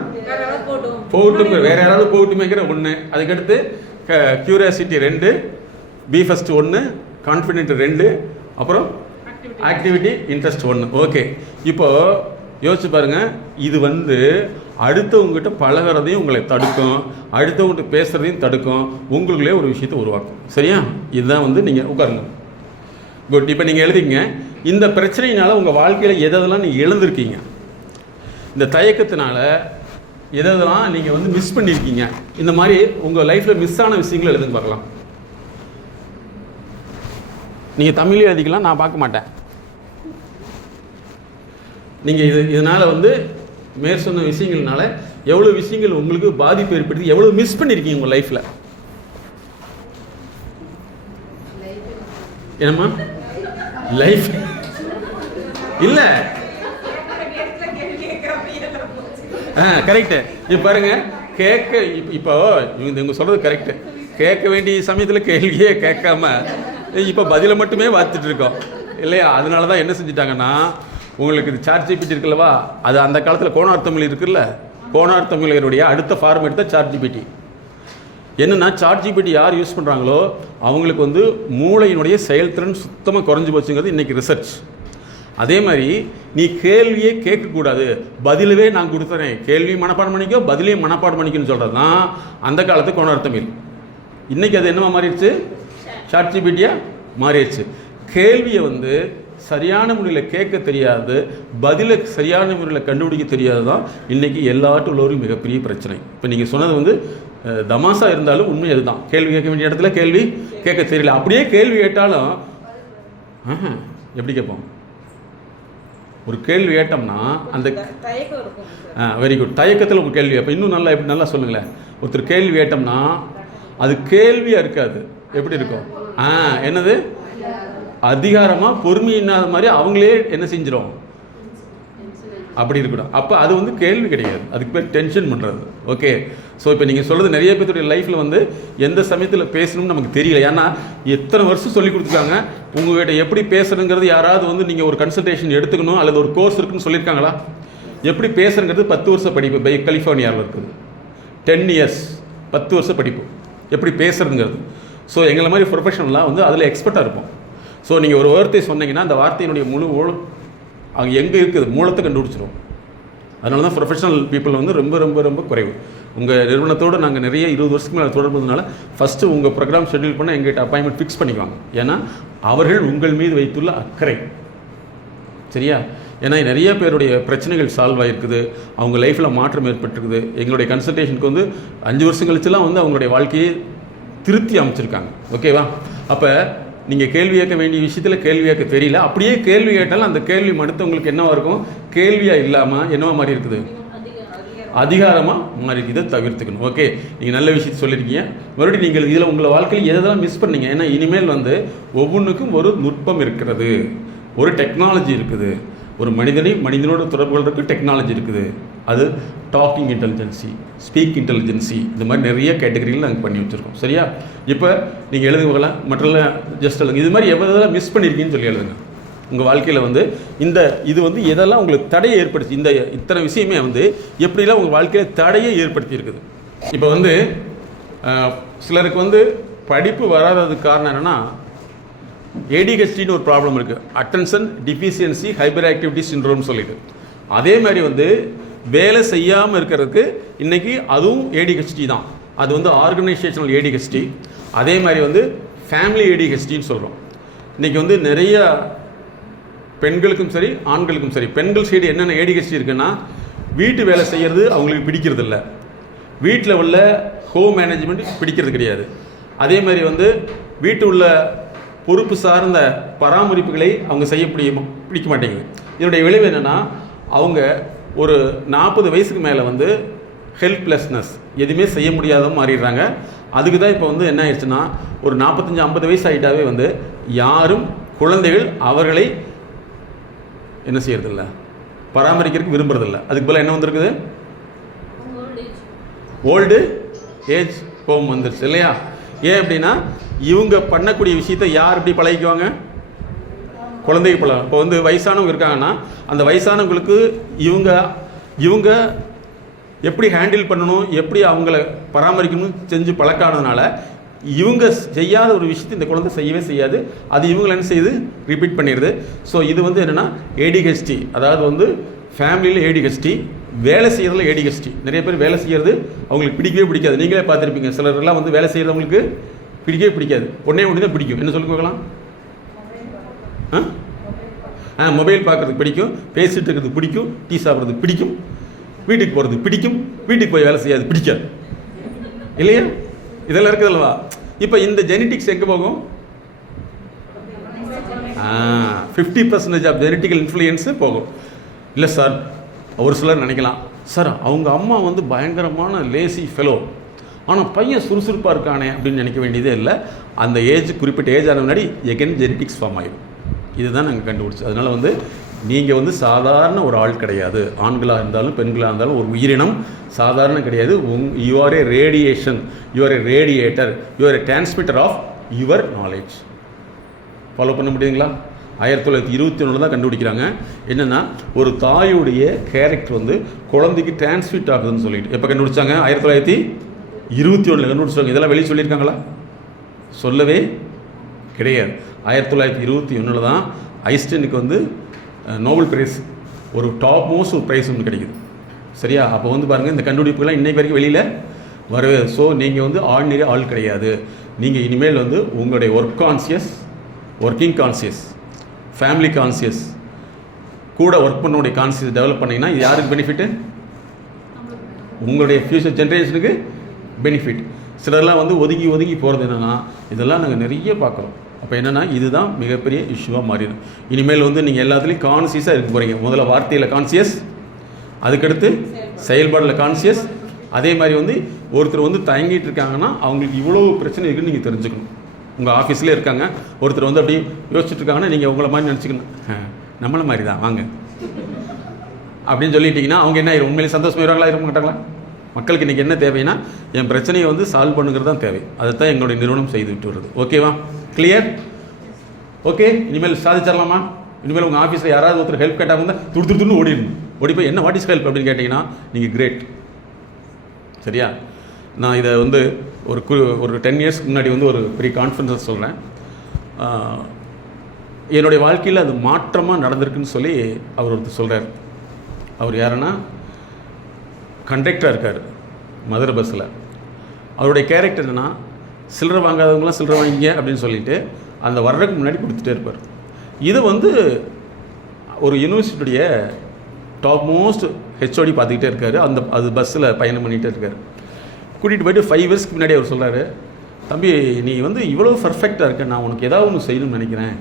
போகட்டும் வேற யாராவது போகட்டுமேங்கிற 1. அதுக்கடுத்து கியூரியாசிட்டி 2, பி ஃபர்ஸ்ட் 1, கான்ஃபிடென்ட் 2, அப்புறம் ஆக்டிவிட்டி இன்ட்ரெஸ்ட் 1. ஓகே, இப்போ யோசிச்சு பாருங்க. இது வந்து அடுத்தவங்ககிட்ட பழகிறதையும் உங்களை தடுக்கும், அடுத்தவங்ககிட்ட பேசுறதையும் தடுக்கும், உங்களுக்குள்ளே ஒரு விஷயத்தை உருவாக்கும். சரியா? இதுதான் வந்து நீங்கள் உட்காருங்க. குட். இப்போ நீங்கள் எழுதிங்க, இந்த பிரச்சனையினால உங்கள் வாழ்க்கையில் எதெல்லாம் நீங்கள் இழந்திருக்கீங்க, இந்த தயக்கத்தினால எதெல்லாம் நீங்கள் வந்து மிஸ் பண்ணியிருக்கீங்க, இந்த மாதிரி உங்கள் லைஃப்பில் மிஸ் ஆன விஷயங்களை எழுதுங்க பார்க்கலாம். நீங்கள் தமிழே எழுதிக்கலாம், நான் பார்க்க மாட்டேன். நீங்கள் இதனால் வந்து மேற்சொன்ன விஷயங்கள்னால எவ்வளோ விஷயங்கள் உங்களுக்கு பாதிப்பு ஏற்படுத்தி, எவ்வளோ மிஸ் பண்ணியிருக்கீங்க உங்கள் லைஃப்பில். என்னம்மா லைஃப் இல்லை? கரெக்டு. இப்போ பாருங்க, கேட்க இப்போ இவங்க சொல்கிறது கரெக்டு. கேட்க வேண்டிய சமயத்தில் கேள்வியே கேட்காம இப்போ பதிலை மட்டுமே பார்த்துட்டு இருக்கோம் இல்லையா? அதனால தான் என்ன செஞ்சிட்டாங்கன்னா, உங்களுக்கு இது சாட் ஜிபிடி இருக்குல்லவா, அது அந்த காலத்தில் கோனார் தமிழ் இருக்குல்ல, கோனார் தமிழருடைய அடுத்த ஃபார்மேட் தான் சாட் ஜிபிடி. என்னென்னா, சாட் ஜிபிடி யார் யூஸ் பண்ணுறாங்களோ அவங்களுக்கு வந்து மூளையினுடைய செயல்திறன் சுத்தமாக குறைஞ்சி போச்சுங்கிறது இன்றைக்கி ரிசர்ச். அதே மாதிரி நீ கேள்வியே கேட்கக்கூடாது, பதிலவே நான் கொடுத்துறேன், கேள்வி மனப்பாடம் பண்ணிக்கோ, பதிலையும் மனப்பாடம் பண்ணிக்கோன்னு சொல்கிறது தான் அந்த காலத்து கோனார் தமிழ். இன்றைக்கி அது என்னவா மாறிடுச்சு? சாட் ஜிபிடியாக மாறிடுச்சு. கேள்வியை வந்து சரியான முறையில் கேட்க தெரியாது, பதிலை சரியான முறையில் கண்டுபிடிக்க தெரியாது தான் இன்றைக்கி எல்லாட்டும் உள்ளவரும் மிகப்பெரிய பிரச்சனை. இப்போ நீங்கள் சொன்னது வந்து தமாசா இருந்தாலும் உண்மை அதுதான். கேள்வி கேட்க வேண்டிய இடத்துல கேள்வி கேட்க தெரியல. அப்படியே கேள்வி கேட்டாலும் எப்படி கேட்போம்? ஒரு கேள்வி கேட்டோம்னா அந்த வெரி குட், தயக்கத்தில் ஒரு கேள்வி. அப்போ இன்னும் நல்லா எப்படி நல்லா சொல்லுங்களேன். ஒருத்தர் கேள்வி கேட்டோம்னா அது கேள்வியாக இருக்காது, எப்படி இருக்கும்? என்னது, அதிகாரமாக பொறுமை இல்லாத மாதிரி அவங்களே என்ன செஞ்சிடும், அப்படி இருக்கணும். அப்போ அது வந்து கேள்வி கிடையாது, அதுக்கு பேர் டென்ஷன் பண்ணுறது. ஓகே, ஸோ இப்போ நீங்கள் சொல்கிறது நிறைய பேருடைய லைஃப்பில் வந்து எந்த சமயத்தில் பேசணும்னு நமக்கு தெரியல. ஏன்னா எத்தனை வருஷம் சொல்லி கொடுத்துருக்காங்க, உங்கள்கிட்ட எப்படி பேசணுங்கிறது யாராவது வந்து நீங்கள் ஒரு கன்சல்டேஷன் எடுத்துக்கணும் அல்லது ஒரு கோர்ஸ் இருக்குன்னு சொல்லியிருக்காங்களா? எப்படி பேசுகிறங்கிறது 10 வருஷம் படிப்பு பை கலிஃபோர்னியாவில் இருக்குது. 10 இயர்ஸ் 10 வருஷம் படிப்பு எப்படி பேசுகிறதுங்கிறது. ஸோ எங்களை மாதிரி ப்ரொஃபஷனலாக வந்து அதில் எக்ஸ்பர்ட்டாக இருப்போம். ஸோ நீங்கள் ஒரு வார்த்தை சொன்னீங்கன்னா அந்த வார்த்தையினுடைய முழு அங்கே எங்கே இருக்குது மூலத்தை கண்டுபிடிச்சிடும். அதனால தான் ப்ரொஃபஷனல் பீப்புள் வந்து ரொம்ப ரொம்ப ரொம்ப குறைவு. உங்கள் நிறுவனத்தோடு நாங்கள் நிறைய 20 வருஷத்துக்கு மேலே தொடர்புனால ஃபஸ்ட்டு உங்கள் ப்ரோக்ராம் ஷெட்யூல் பண்ண எங்கிட்ட அப்பாயின்மெண்ட் ஃபிக்ஸ் பண்ணிக்குவாங்க. ஏன்னா அவர்கள் உங்கள் மீது வைத்துள்ள அக்கறை. சரியா? ஏன்னா நிறைய பேருடைய பிரச்சனைகள் சால்வ் ஆகிருக்குது, அவங்க லைஃப்பில் மாற்றம் ஏற்பட்டுருக்குது. எங்களுடைய கன்சல்டேஷனுக்கு வந்து 5 வருஷம் கழிச்சுலாம் வந்து அவங்களுடைய வாழ்க்கையை திருத்தி அமைச்சிருக்காங்க. ஓகேவா? அப்போ நீங்கள் கேள்வி கேட்க வேண்டிய விஷயத்தில் கேள்வி கேட்க தெரியல, அப்படியே கேள்வி கேட்டாலும் அந்த கேள்வி மடுத்தவங்களுக்கு என்னவாக இருக்கும், கேள்வியாக இல்லாமல் என்னவா மாதிரி இருக்குது, அதிகாரமாக மாறி. இதை தவிர்த்துக்கணும். ஓகே, நீங்கள் நல்ல விஷயத்தை சொல்லியிருக்கீங்க. மறுபடியும் நீங்கள் இதில் உங்களை வாழ்க்கையில் எதெல்லாம் மிஸ் பண்ணீங்க. ஏன்னா இனிமேல் வந்து ஒவ்வொன்றுக்கும் ஒரு நுட்பம் இருக்கிறது, ஒரு டெக்னாலஜி இருக்குது. ஒரு மனிதனோட தொடர்புகளுக்கு டெக்னாலஜி இருக்குது. அது டாக்கிங் இன்டெலிஜென்சி, ஸ்பீக் இன்டெலிஜென்சி, இந்த மாதிரி நிறைய கேட்டகரியில் நாங்கள் பண்ணி வச்சுருக்கோம். சரியா? இப்போ நீங்கள் எழுதுவங்களா மற்றெல்லாம் ஜஸ்ட் எழுதுங்க. இது மாதிரி எவ்வளோ மிஸ் பண்ணியிருக்கீங்கன்னு சொல்லி எழுதுங்க. உங்கள் வாழ்க்கையில் வந்து இது வந்து எதெல்லாம் உங்களுக்கு தடையை ஏற்படுத்தி, இத்தனை விஷயமே வந்து எப்படிலாம் உங்கள் வாழ்க்கையில் தடையை ஏற்படுத்தி இருக்குது. இப்போ வந்து சிலருக்கு வந்து படிப்பு வராததுக்கு காரணம் என்னென்னா, ஏடிஹெச்டின்னு ஒரு ப்ராப்ளம் இருக்குது, அட்டென்ஷன் டிஃபிஷியன்சி ஹைப்பர் ஆக்டிவிட்டி சிண்ட்ரோம்னு சொல்லிட்டு. அதே மாதிரி வந்து வேலை செய்யாமல் இருக்கிறதுக்கு இன்றைக்கி அதுவும் ஏடிஹெச்டி தான். அது வந்து ஆர்கனைசேஷனல் ஏடிஹெச்டி. அதே மாதிரி வந்து ஃபேமிலி ஏடிஹெச்டின்னு சொல்கிறோம். இன்றைக்கி வந்து நிறைய பெண்களுக்கும் சரி ஆண்களுக்கும் சரி, பெண்கள் சைடு என்னென்ன ஏடிஹெச்டி இருக்குன்னா, வீட்டு வேலை செய்கிறது அவங்களுக்கு பிடிக்கிறது இல்லை, வீட்டில் உள்ள ஹோம் மேனேஜ்மெண்ட் பிடிக்கிறது கிடையாது. அதே மாதிரி வந்து வீட்டு உள்ள பொறுப்பு சார்ந்த பராமரிப்புகளை அவங்க செய்ய பிடிக்க மாட்டேங்குது. இதனுடைய விளைவு என்னென்னா, அவங்க ஒரு 40 வயசுக்கு மேலே வந்து ஹெல்ப்லெஸ்னஸ், எதுவுமே செய்ய முடியாத மாறிடுறாங்க. அதுக்கு தான் இப்போ வந்து என்ன ஆயிடுச்சுன்னா, ஒரு 45-50 வயசு ஆகிட்டாவே வந்து யாரும் குழந்தைகள் அவர்களை என்ன செய்யறதில்ல, பராமரிக்கிறதுக்கு விரும்புறதில்ல. அதுக்கு போல என்ன வந்திருக்குது, ஓல்டு ஏஜ் ஹோம் வந்துருச்சு இல்லையா? ஏன் அப்படின்னா, இவங்க பண்ணக்கூடிய விஷயத்தை யார் எப்படி பழகிக்குவாங்க, குழந்தைக்கு பழகம். இப்போ வந்து வயசானவங்க இருக்காங்கன்னா, அந்த வயசானவங்களுக்கு இவங்க எப்படி ஹேண்டில் பண்ணணும், எப்படி அவங்கள பராமரிக்கணும் செஞ்சு பழக்கானதுனால இவங்க செய்யாத ஒரு விஷயத்தை இந்த குழந்தை செய்யவே செய்யாது. அது இவங்களை என்ன செய்யுது, ரிப்பீட் பண்ணிடுது. ஸோ இது வந்து என்னென்னா ஏடிஹெச்டி, அதாவது வந்து ஃபேமிலியில் ஏடிஹெச்டி, வேலை செய்கிறதுல ஏடிஹெச்டி. நிறைய பேர் வேலை செய்கிறது அவங்களுக்கு பிடிக்கவே பிடிக்காது. நீங்களே பார்த்துருப்பீங்க, சிலர்லாம் வந்து வேலை செய்கிறது அவங்களுக்கு பிடிக்கவே பிடிக்காது. ஒன்றே ஒன்று தான் பிடிக்கும். என்ன சொல்லுங்க பார்க்கலாம்? மொபைல் பார்க்குறதுக்கு பிடிக்கும், பேசிகிட்டு இருக்கிறது பிடிக்கும், டீ சாப்பிட்றதுக்கு பிடிக்கும், வீட்டுக்கு போகிறது பிடிக்கும், வீட்டுக்கு போய் வேலை செய்யாது பிடிக்காது இல்லையா? இதெல்லாம் இருக்குது அல்லவா? இப்போ இந்த ஜெனட்டிக்ஸ் எங்கே போகும்? 50% ஆஃப் ஜெனட்டிக்கல் இன்ஃப்ளூயன்ஸு போகும். இல்லை சார், ஒரு சிலர் நினைக்கலாம், சார் அவங்க அம்மா வந்து பயங்கரமான லேசி ஃபெலோ, ஆனால் பையன் சுறுசுறுப்பாக இருக்கானே அப்படின்னு நினைக்க வேண்டியதே இல்லை. அந்த ஏஜ், குறிப்பிட்ட ஏஜ் ஆன முன்னாடி எகென் ஜெனட்டிக்ஸ் ஃபார்ம் ஆகிடும். இதுதான் நாங்கள் கண்டுபிடிச்சி. அதனால் வந்து நீங்கள் வந்து சாதாரண ஒரு ஆள் கிடையாது. ஆண்களாக இருந்தாலும் பெண்களாக இருந்தாலும் ஒரு உயிரினம் சாதாரண கிடையாது. You are a radiation, you are a radiator, you are a transmitter of your knowledge. Follow பண்ண முடியுங்களா? 1921 தான் கண்டுபிடிக்கிறாங்க. என்னென்னா, ஒரு தாயுடைய கேரக்டர் வந்து குழந்தைக்கு டிரான்ஸ்மிட் ஆகுதுன்னு சொல்லிட்டு. எப்போ கண்டுபிடிச்சாங்க? 1921 கண்டுபிடிச்சாங்க. இதெல்லாம் வெளியே சொல்லியிருக்காங்களா? சொல்லவே கிடையாது. 1921 தான் ஐன்ஸ்டைனுக்கு வந்து நோபல் பிரைஸ், ஒரு டாப் மோஸ்ட் ஒரு ப்ரைஸ் ஒன்று கிடைக்குது. சரியா? அப்போ வந்து பாருங்கள், இந்த கண்டுபிடிப்புகள்லாம் இன்றைக்கு வரைக்கும் வெளியில் வரவே. ஸோ நீங்கள் வந்து ஆர்டினரி ஆள் கிடையாது. நீங்கள் இனிமேல் வந்து உங்களுடைய work conscious, working conscious, family conscious, கூட ஒர்க் பண்ணக்கூடிய கான்சியஸ் டெவலப் பண்ணிங்கன்னா இது யாருக்கு பெனிஃபிட்டு? உங்களுடைய ஃப்யூச்சர் ஜென்ரேஷனுக்கு பெனிஃபிட். சிலர்லாம் வந்து ஒதுங்கி ஒதுங்கி போகிறது என்னென்னா, இதெல்லாம் நாங்கள் நிறைய பார்க்குறோம். அப்போ என்னென்னா, இதுதான் மிகப்பெரிய இஷ்யூவாக மாறிடும். இனிமேல் வந்து நீங்கள் எல்லாத்துலேயும் கான்சியஸாக இருக்க போகிறீங்க. முதல்ல வார்த்தையில் கான்சியஸ், அதுக்கடுத்து செயல்பாடில் கான்சியஸ். அதே மாதிரி வந்து ஒருத்தர் வந்து தயங்கிட்டு இருக்காங்கன்னா அவங்களுக்கு இவ்வளோ பிரச்சனை இருக்குன்னு நீங்கள் தெரிஞ்சுக்கணும். உங்கள் ஆஃபீஸ்லேயே இருக்காங்க, ஒருத்தர் வந்து அப்படி யோசிச்சுட்டு இருக்காங்கன்னா நீங்கள் உங்களை மாதிரி நினச்சிக்கணும், நம்மளை மாதிரி தான் வாங்க அப்படின்னு சொல்லிட்டீங்கன்னா அவங்க என்ன ஆயிரும்? உண்மையிலே சந்தோஷமாயிருவாங்களா, இருக்க மாட்டாங்களா? மக்களுக்கு இன்றைக்கி என்ன தேவைன்னா, என் பிரச்சனையை வந்து சால்வ் பண்ணுங்கிறது தான் தேவை. அதை தான் எங்களுடைய நிறுவனம் செய்து விட்டு வருது. ஓகேவா? கிளியர்? ஓகே. இனிமேல் சாதிச்சிடலாமா? இனிமேல் உங்கள் ஆஃபீஸில் யாராவது ஒருத்தர் ஹெல்ப் கேட்டால் வந்து துடுத்துன்னு ஓடிடணும். ஓடி போய் என்ன வாட் இஸ் ஹெல்ப் அப்படின்னு கேட்டிங்கன்னா நீங்கள் கிரேட். சரியா? நான் இதை வந்து ஒரு 10 இயர்ஸ்க்கு முன்னாடி வந்து ஒரு பெரிய கான்ஃபரன்ஸை சொல்கிறேன். என்னுடைய வாழ்க்கையில் அது மாற்றமாக நடந்திருக்குன்னு சொல்லி அவர் ஒருத்தர் சொல்கிறார். அவர் யாருன்னா, கண்டக்டராக இருக்கார் மதுரை பஸ்ஸில். அவருடைய கேரக்டர் என்னென்னா, சில்லறை வாங்காதவங்களாம் சில்லறை வாங்கிங்க அப்படின்னு சொல்லிட்டு அந்த வர்றதுக்கு முன்னாடி கொடுத்துட்டே இருப்பார். இது வந்து ஒரு யூனிவர்சிட்டியுடைய டாப் மோஸ்ட் ஹெச்ஓடி பார்த்துக்கிட்டே இருக்கார். அது பஸ்ஸில் பயணம் பண்ணிகிட்டே இருக்கார். கூட்டிகிட்டு போய்ட்டு 5 இயர்ஸ்க்கு முன்னாடி அவர் சொல்கிறார், தம்பி நீ வந்து இவ்வளோ பர்ஃபெக்டாக இருக்க, நான் உனக்கு ஏதாவது ஒன்று செய்யணும்னு நினைக்கிறேன்,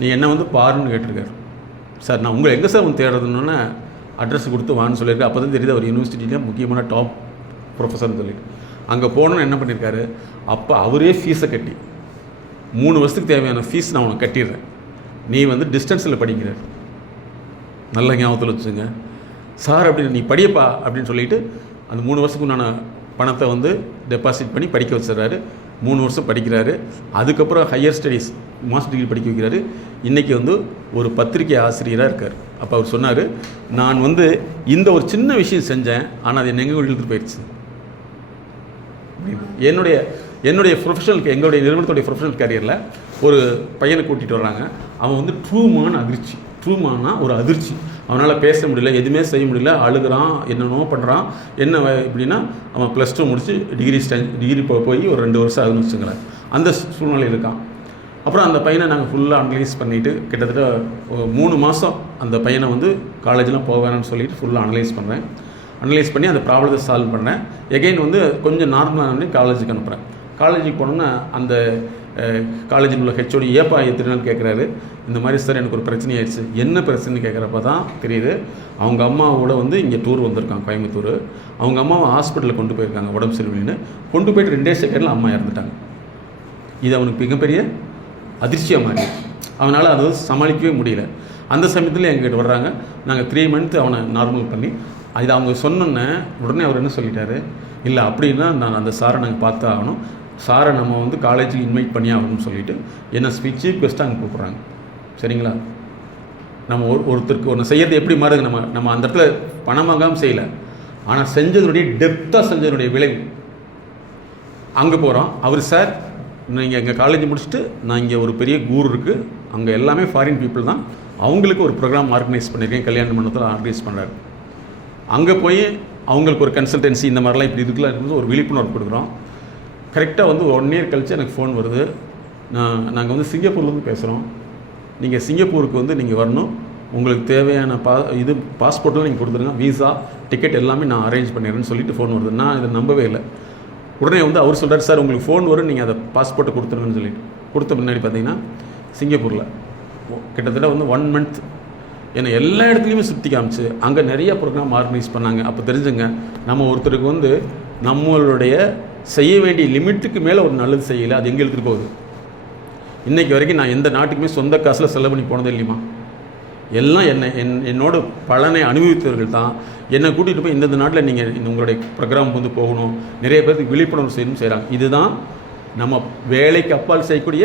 நீ என்ன வந்து பாருன்னு கேட்டிருக்காரு. சார் நான் உங்களை எங்கே சார் வந்து தேடுறதுன்னு அட்ரஸ் கொடுத்து வான்னு சொல்லியிருக்கேன். அப்போ தான் தெரியுது அவர் யூனிவர்சிட்டியில் முக்கியமான டாப் ப்ரொஃபஸர்னு சொல்லிட்டு. அங்கே போகணுன்னு என்ன பண்ணியிருக்காரு, அப்போ அவரே ஃபீஸை கட்டி 3 வருஷத்துக்கு தேவையான ஃபீஸ் நான் உனக்கு கட்டிடுறேன், நீ வந்து டிஸ்டன்ஸில் படிக்கிறார். நல்ல ஞாபகத்தில் வச்சுங்க சார், அப்படின்னு நீ படியப்பா அப்படின்னு சொல்லிட்டு அந்த 3 வருஷத்துக்கு நான் பணத்தை வந்து டெபாசிட் பண்ணி படிக்க வச்சிடறாரு. 3 வருஷம் படிக்கிறாரு. அதுக்கப்புறம் ஹையர் ஸ்டடீஸ் மாஸ்டர் டிகிரி படிக்க வைக்கிறாரு. இன்றைக்கி வந்து ஒரு பத்திரிகை ஆசிரியராக இருக்கார். அப்போ அவர் சொன்னார், நான் வந்து இந்த ஒரு சின்ன விஷயம் செஞ்சேன், ஆனால் அது எங்கே இழுத்துட்டு போயிடுச்சு. என்னுடைய ப்ரொஃபஷனல், எங்களுடைய நிறுவனத்துடைய ப்ரொஃபஷனல் கேரியரில் ஒரு பையனை கூட்டிகிட்டு வர்றாங்க. அவன் வந்து ட்ரூமான அதிர்ச்சி, ட்ரூமானா ஒரு அதிர்ச்சி. அவனால் பேச முடியல, எதுவுமே செய்ய முடியல, அழுகிறான், என்னென்னோ பண்ணுறான். என்ன இப்படின்னா, அவன் +2 முடிச்சு டிகிரி போய் ஒரு 2 வருஷம் ஆகுதுன்னு வச்சுங்களேன். அந்த சூழ்நிலை இருக்கான். அப்புறம் அந்த பையனை நாங்கள் ஃபுல்லாக அனலைஸ் பண்ணிவிட்டு கிட்டத்தட்ட 3 மாதம் அந்த பையனை வந்து காலேஜெலாம் போவேன்னு சொல்லிட்டு ஃபுல்லாக அனலைஸ் பண்ணி அந்த ப்ராப்ளத்தை சால்வ் பண்ணேன். எகெயின் வந்து கொஞ்சம் நார்மலாக காலேஜுக்கு அனுப்புகிறேன். காலேஜுக்கு போனோன்னா அந்த காலேஜில் உள்ள ஹெச்ஓடி ஏப்பா எத்தனை நாள் கேட்குறாரு. இந்த மாதிரி சார் எனக்கு ஒரு பிரச்சனை ஆயிடுச்சு. என்ன பிரச்சனைன்னு கேட்குறப்ப தான் தெரியுது அவங்க அம்மாவோட வந்து இங்கே டூர் வந்திருக்காங்க கோயம்புத்தூர். அவங்க அம்மாவை ஹாஸ்பிட்டலில் கொண்டு போயிருக்காங்க உடம்பு சரியில்லைன்னு. கொண்டு போய்ட்டு 2 செகண்டில் அம்மா இறந்துட்டாங்க. இது அவனுக்கு மிகப்பெரிய அதிர்ச்சியாக மாறி அவனால் அதை சமாளிக்கவே முடியல. அந்த சமயத்தில் எங்ககிட்ட வர்றாங்க. நாங்கள் 3 மந்த் அவனை நார்மல் பண்ணி இது அவங்க சொன்னோன்னே உடனே அவர் என்ன சொல்லிட்டாரு, இல்லை அப்படின்னா நான் அந்த சாரை நாங்கள் பார்த்தா ஆகணும், சாரை நம்ம வந்து காலேஜுக்கு இன்வைட் பண்ணி ஆகணும்னு சொல்லிவிட்டு என்ன சீஃப் கெஸ்ட்டாக அங்கே கூப்பிட்றாங்க. சரிங்களா? நம்ம ஒருத்தருக்கு ஒன்று செய்யறது எப்படி மாறுது, நம்ம அந்த இடத்துல பணம் வாங்காமல் செய்யலை, ஆனால் செஞ்சதுடைய டெப்த்தாக செஞ்சதுடைய விளைவு. அங்கே போகிறோம். அவர் சார் நீங்கள் எங்கள் காலேஜ் முடிச்சுட்டு நான் இங்கே ஒரு பெரிய கூர் இருக்குது, அங்கே எல்லாமே ஃபாரின் பீப்புள் தான், அவங்களுக்கு ஒரு ப்ரோக்ராம் ஆர்கனைஸ் பண்ணியிருக்கேன், கல்யாண மண்டபத்தில் ஆர்கனைஸ் பண்ணுறாரு. அங்கே போய் அவங்களுக்கு ஒரு கன்சல்டன்சி இந்த மாதிரிலாம் இப்படி இதுக்கெலாம் இருக்குது ஒரு விழிப்புணர்வு கொடுக்குறோம். கரெக்டாக வந்து 1 இயர் கழித்து எனக்கு ஃபோன் வருது. நாங்கள் வந்து சிங்கப்பூர்லேருந்து பேசுகிறோம், நீங்கள் சிங்கப்பூருக்கு வந்து நீங்கள் வரணும், உங்களுக்கு தேவையான பாஸ்போர்ட்லாம் நீங்கள் கொடுத்துருங்க, வீசா டிக்கெட் எல்லாமே நான் அரேஞ்ச் பண்ணிடுறேன்னு சொல்லிட்டு ஃபோன் வருது. நான் இதை நம்பவே இல்லை. உடனே வந்து அவர் சொல்கிறார், சார் உங்களுக்கு ஃபோன் வரும், நீங்கள் அதை பாஸ்போர்ட்டை கொடுத்துருங்கன்னு சொல்லிட்டு கொடுத்த பின்னாடி பார்த்தீங்கன்னா சிங்கப்பூரில் கிட்டத்தட்ட வந்து 1 மந்த் என்னை எல்லா இடத்துலையுமே சுற்றி காமிச்சு அங்கே நிறைய ப்ரோக்ராம் ஆர்கனைஸ் பண்ணாங்க. அப்போ தெரிஞ்சுங்க நம்ம ஒருத்தருக்கு வந்து நம்மளுடைய செய்ய வேண்டிய லிமிட்டுக்கு மேலே ஒரு நல்லது செய்யலை, அது எங்கே எடுத்துகிட்டு போகுது. இன்றைக்கி வரைக்கும் நான் எந்த நாட்டுக்குமே சொந்த காசில் செலவு பண்ணி போனதே இல்லையுமா. எல்லாம் என்னோட பலனை அனுபவித்தவர்கள் தான் என்னை கூட்டிகிட்டு போய் இந்த நாட்டில் நீங்கள் உங்களுடைய ப்ரோக்ராம் வந்து போகணும், நிறைய பேருக்கு விழிப்புணர்வு செய்யணும் செய்கிறாங்க. இதுதான் நம்ம வேலைக்கு அப்பால் செய்யக்கூடிய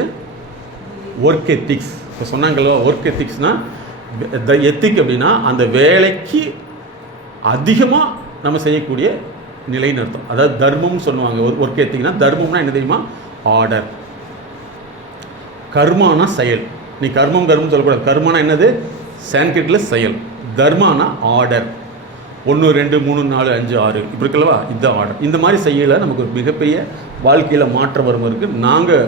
ஒர்க் எத்திக்ஸ். இப்போ சொன்னாங்களோ ஒர்க் எத்திக்ஸ்னால் எத்திக் அப்படின்னா அந்த வேலைக்கு அதிகமாக நம்ம செய்யக்கூடிய நிலைன்னு அர்த்தம். அதாவது தர்மம்னு சொல்லுவாங்க. ஒர்க் எத்திக்னா தர்மம்னா என்ன தெரியுமா, ஆர்டர். கர்மானா செயல். நீ கர்மம் சொல்லக்கூடாது. கர்மானா என்னது, சான்ஸ்கிரிட்டில் செயல். தர்மானா ஆர்டர். 1 2 3 4 5 6 இப்படி இருக்கல்லவா, இதுதான் ஆர்டர். இந்த மாதிரி செய்யலை நமக்கு ஒரு மிகப்பெரிய வாழ்க்கையில் மாற்றம் வருவதற்கு நாங்கள்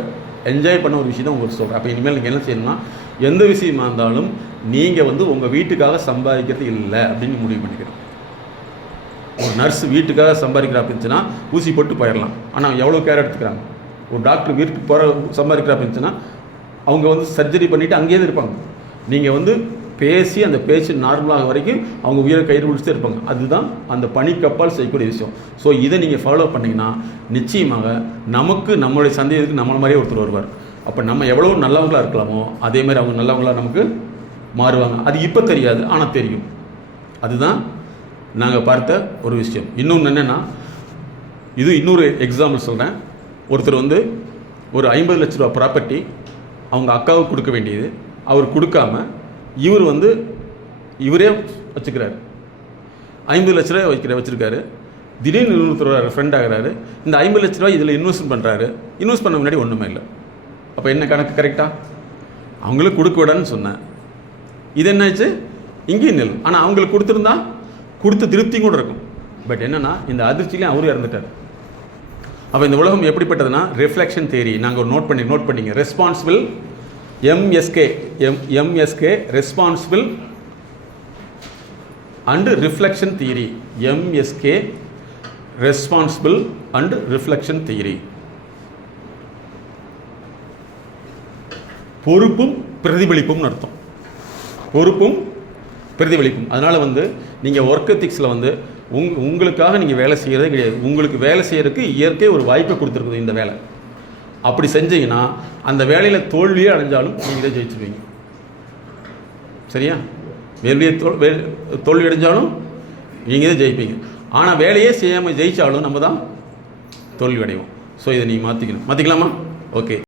என்ஜாய் பண்ண ஒரு விஷயம் தான் உங்களுக்கு சொல்கிறேன். அப்போ இனிமேல் நீங்கள் என்ன செய்யணும்னா, எந்த விஷயமா இருந்தாலும் நீங்கள் வந்து உங்கள் வீட்டுக்காக சம்பாதிக்கிறது இல்லை அப்படின்னு முடிவு பண்ணிக்கிறோம். ஒரு நர்ஸ் வீட்டுக்காக சம்பாதிக்கிறா இருந்துச்சுன்னா ஊசி போட்டு போயிடலாம், ஆனால் எவ்வளோ கேர் எடுத்துக்கிறாங்க. ஒரு டாக்டர் வீட்டுக்கு போகிற சம்பாதிக்கிறா இருந்துச்சுன்னா அவங்க வந்து சர்ஜரி பண்ணிவிட்டு அங்கேயே தான் இருப்பாங்க. நீங்கள் வந்து பேசி அந்த பேச்சு நார்மலாக வரைக்கும் அவங்க உயிரை கயிறு பிடிச்சிட்டே இருப்பாங்க. அதுதான் அந்த பணிக்கப்பால் செய்யக்கூடிய விஷயம். ஸோ இதை நீங்கள் ஃபாலோ பண்ணிங்கன்னா நிச்சயமாக நமக்கு நம்மளுடைய சந்தேகத்துக்கு நம்மளை மாதிரியே ஒருத்தர் வருவார். அப்போ நம்ம எவ்வளோ நல்லவங்களாக இருக்கலாமோ அதே மாதிரி அவங்க நல்லவங்களாக நமக்கு மாறுவாங்க. அது இப்போ தெரியாது, ஆனால் தெரியும். அதுதான் நாங்கள் பார்த்த ஒரு விஷயம். இன்னொன்று என்னென்னா, இது இன்னொரு எக்ஸாம்பிள் சொல்கிறேன். ஒருத்தர் வந்து ஒரு 50 லட்ச ரூபா ப்ராப்பர்ட்டி அவங்க அக்காவுக்கு கொடுக்க வேண்டியது, அவர் கொடுக்காம இவர் வந்து இவரே வச்சுக்கிறாரு. 50 லட்ச ரூபாய் வச்சுருக்காரு. திடீர்னு இன்னொருத்தர் ஃப்ரெண்ட் ஆகிறாரு. இந்த 50 லட்ச ரூபாய் இதில் இன்வெஸ்ட் பண்ணுறாரு. இன்வெஸ்ட் பண்ண முன்னாடி ஒன்றுமே இல்லை. அப்போ என்ன கணக்கு கரெக்டாக? அவங்களுக்கு கொடுக்க விடான்னு சொன்னேன். இது என்னாச்சு, இங்கேயும் நெல். ஆனால் அவங்களுக்கு கொடுத்துருந்தா கொடுத்த திருப்தியும் கூட இருக்கும். பட் என்னென்னா இந்த அதிர்ச்சியிலையும் அவரும் இறந்துட்டார். அப்போ இந்த உலகம் எப்படிப்பட்டதுன்னா ரிஃப்ளெக்ஷன் தியரி. நாங்கள் ஒரு நோட் பண்ணிங்க. Responsible MSK responsible and reflection theory. MSK responsible and reflection theory. பொறுப்பும் பிரதிபலிப்பும் அர்த்தம். பொறுப்பும் பிரதிபலிப்பும். அதனால் வந்து நீங்கள் ஒர்க் எத்திக்ஸில் வந்து உங்களுக்காக நீங்கள் வேலை செய்கிறதே கிடையாது. உங்களுக்கு வேலை செய்கிறதுக்கு இயற்கை ஒரு வாய்ப்பை கொடுத்துருக்குது இந்த வேலை. அப்படி செஞ்சீங்கன்னா அந்த வேலையில் தோல்வியே அடைஞ்சாலும் நீங்கள் இதை ஜெயிச்சிருவீங்க. சரியா? தோல்வி அடைஞ்சாலும் நீங்கள் இதை ஜெயிப்பீங்க. ஆனால் வேலையே செய்யாமல் ஜெயித்தாலும் நம்ம தான் தோல்வி அடைவோம். ஸோ இதை நீங்கள் மாற்றிக்கலாமா? ஓகே.